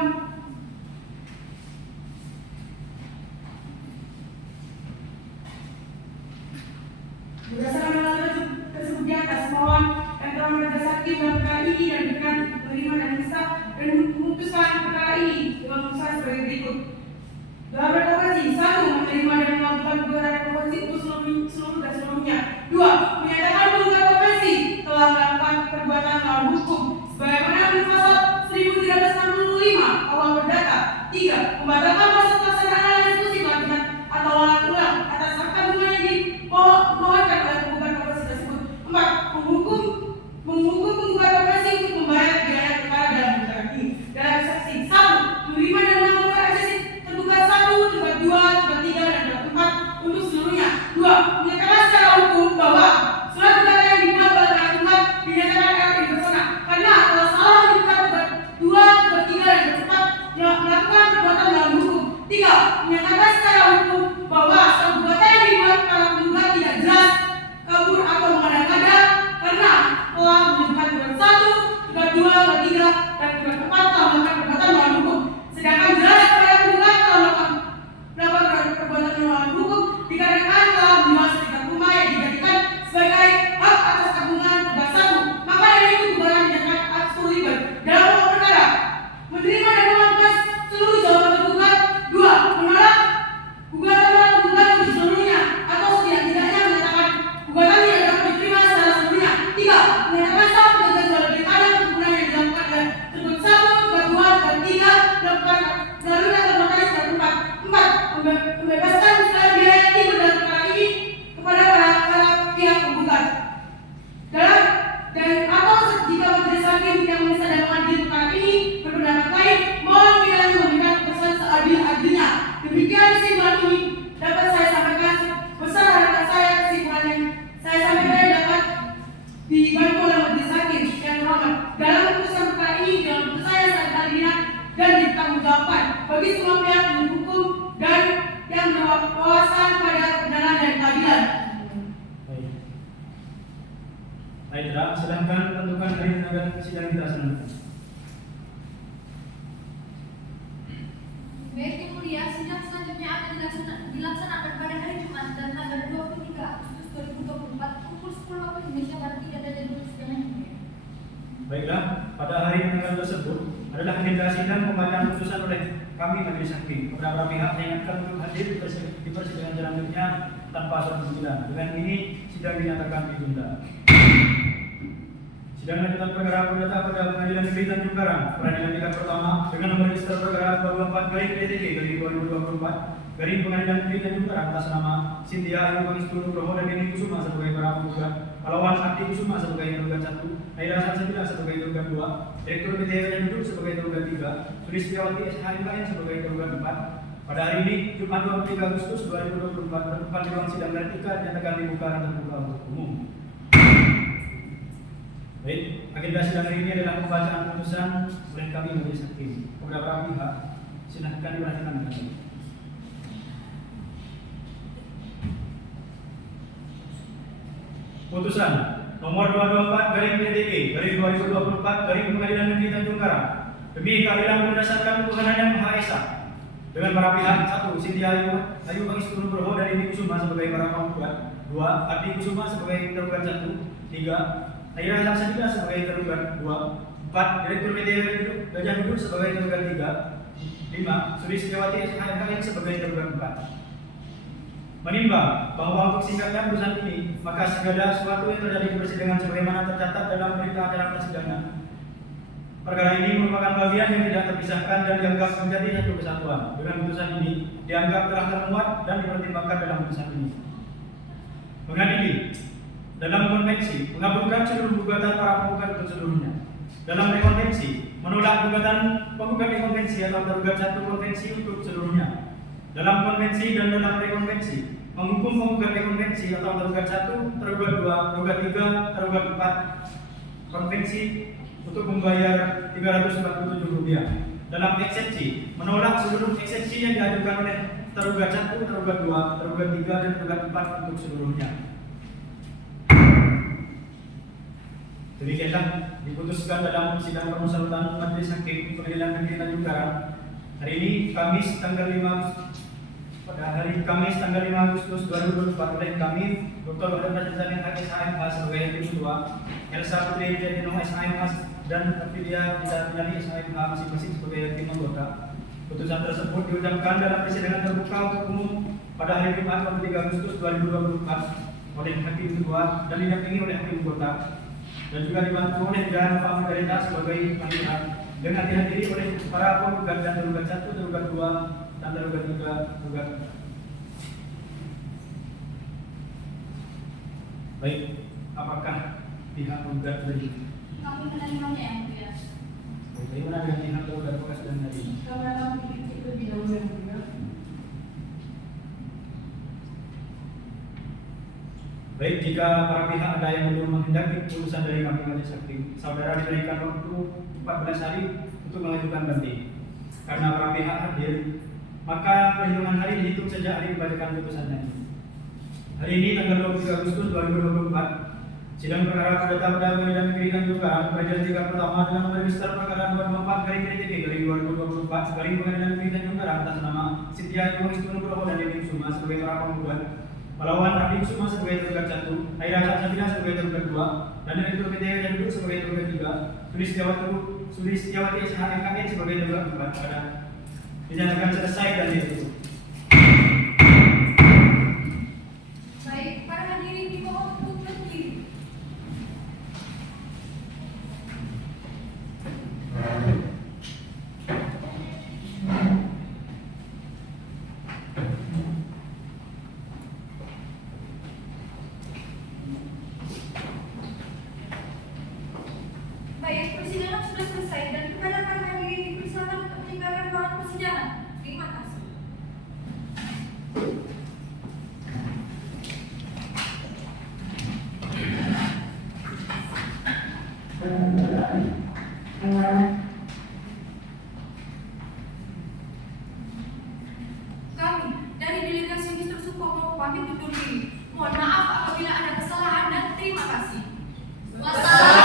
di atas mohon yang telah majelis hakim dalam perkara ini dan dengan menerima dan mengesah dan memutuskan perkara ini dengan putusan sebagai berikut. Dalam rekomendasi 1. Menerima dan melakukan gugatan rekomendasi untuk seluruh dan seluruhnya. 2. Menyatakan penggugat konvensi telah melakukan perbuatan melawan hukum sebagaimana menurut pasal 1365 KUH perdata. 3. Membatalkan proses pelaksanaan eksekusi melakukan atau ulang atas fakta bunga yang dimohonkan oleh penggugat konvensi tersebut. 4. Menghukum penggugat konvensi untuk membayar biaya perkara dalam perkara ini. Dalam saksi 1. Menerima dan melakukan eksekusi wawasan pada kebenaran dan keadilan. Baik. Baiklah, sedangkan tentukan hari dan sidang kita selanjutnya. Baik yang mulia, sidang selanjutnya akan dilaksanakan pada hari Jumat dan tanggal 23 Agustus 2024 pukul 10 waktu Indonesia Barat. Tidak ada jadwal sidang yang mulia. Baiklah, pada hari yang akan tersebut adalah agenda sidang pembacaan putusan oleh kami majelis hakim. Beberapa pihak diingatkan untuk hadir di persidangan selanjutnya tanpa surat panggilan. Dengan ini sidang dinyatakan ditunda. Sidang lanjutan perkara perdata pada Pengadilan Negeri Tanjung Karang, peradilan tingkat pertama dengan nomor register perkara 24/PTG/2024 garing Pengadilan Negeri Tanjung Karang atas nama Cynthia Ayu Pangestu Nugroho dan Deni Kusuma sebagai para penggugat, Pahlawan Akti Kusuma sebagai tergugat 1, Aira Sansabila sebagai tergugat 2, Direktur PT yang duduk sebagai tergugat 3, Sulistiawati SHMKN sebagai tergugat 4. Pada hari ini, Jumat 23 Agustus 2024, bertempat di ruang sidang etika dinyatakan dibuka dan terbuka untuk umum. Baik, agenda sidang hari ini adalah pembacaan putusan oleh kami majelis hakim. Kepada para pihak, silakan diperhatikan dengan baik. Putusan nomor 224/PTG/2024 Pengadilan Negeri Tanjung Karang demi keadilan berdasarkan Tuhan Yang Maha Esa dengan para pihak: 1. Cynthia Ayu Pangestu Nugroho dan Deni Kusuma sebagai para penggugat, 2. Akti Kusuma sebagai tergugat 1, 3. Aira Sansabila sebagai tergugat 2, 4. Direktur PT Gajah Duduk sebagai tergugat 3, 5. Sulistiawati SHMKN sebagai tergugat 4. Menimbang bahwa untuk singkatnya putusan ini, maka segala sesuatu yang terjadi di persidangan sebagaimana tercatat dalam berita acara persidangan. Perkara ini merupakan bagian yang tidak terpisahkan dan dianggap menjadi satu kesatuan. Dengan putusan ini dianggap telah termuat dan dipertimbangkan dalam putusan ini. Mengadili dalam konvensi mengabulkan seluruh gugatan para penggugat untuk seluruhnya. Dalam rekonvensi menolak gugatan penggugat di konvensi atau tergugat 1 konvensi untuk seluruhnya. Dalam konvensi dan dalam rekonvensi menghukum penggugat rekonvensi atau tergugat 1, tergugat 2, tergugat 3, tergugat 4 konvensi untuk membayar Rp347. Dalam eksepsi menolak seluruh eksepsi yang diajukan oleh tergugat 1, tergugat 2, tergugat 3 dan tergugat 4 untuk seluruhnya. Demikianlah diputuskan dalam sidang permusyawaratan Majelis Hakim Pengadilan Negeri Tanjung Karang hari ini Kamis tanggal 5 Agustus 2024 oleh kami Dr. Badan Raja SHMH sebagai hakim ketua, Elsa Putri Jatino SHMH dan Afilia Ditani SHMH masing-masing sebagai hakim anggota. Putusan tersebut diucapkan dalam persidangan terbuka untuk umum pada hari Jumat 23 Agustus 2024 oleh hakim ketua dan didampingi oleh hakim anggota, dan juga dibantu oleh Jalan Pak Margarita sebagai panitia, dengan dihadiri oleh para penggugat dan tergugat 1, tergugat 2, dan tergugat 3, tergugat 4. Baik, apakah pihak penggugat tadi? Kami menerimanya yang mulia. Bagaimana dengan pihak tergugat persidangan hari ini? Kami akan mengikuti lebih dahulu yang mulia. Baik, jika para pihak ada yang belum menghendaki putusan dari kami majelis hakim, saudara diberikan waktu 14 hari untuk mengajukan banding. Karena para pihak hadir, maka perhitungan hari dihitung sejak hari dibacakan putusannya. Hari ini tanggal 23 Agustus 2024, sidang perkara perdata pada Pengadilan Negeri Tanjung Karang, peradilan tingkat pertama dengan nomor register perkara 24/PTG/2024 garing Pengadilan Negeri Tanjung Karang atas nama Cynthia Ayu Pangestu Nugroho dan Deni Kusuma sebagai para penggugat, Pahlawan Akti Kusuma sebagai tergugat 1, Aira Sansabila sebagai tergugat 2, dan Direktur PT yang duduk sebagai tergugat 3, Sulistiawati SHMKN sebagai tergugat 4 pada dinyatakan selesai dan ditutup. Baik, para hadirin dimohon untuk berdiri. Baik, persidangan sudah selesai dan kepada para hadirin dipersilakan untuk meninggalkan ruangan persidangan. Terima kasih. Kami dari delegasi Mr. Supomo pamit undur diri. Mohon maaf apabila ada kesalahan dan terima kasih. Wassalamualaikum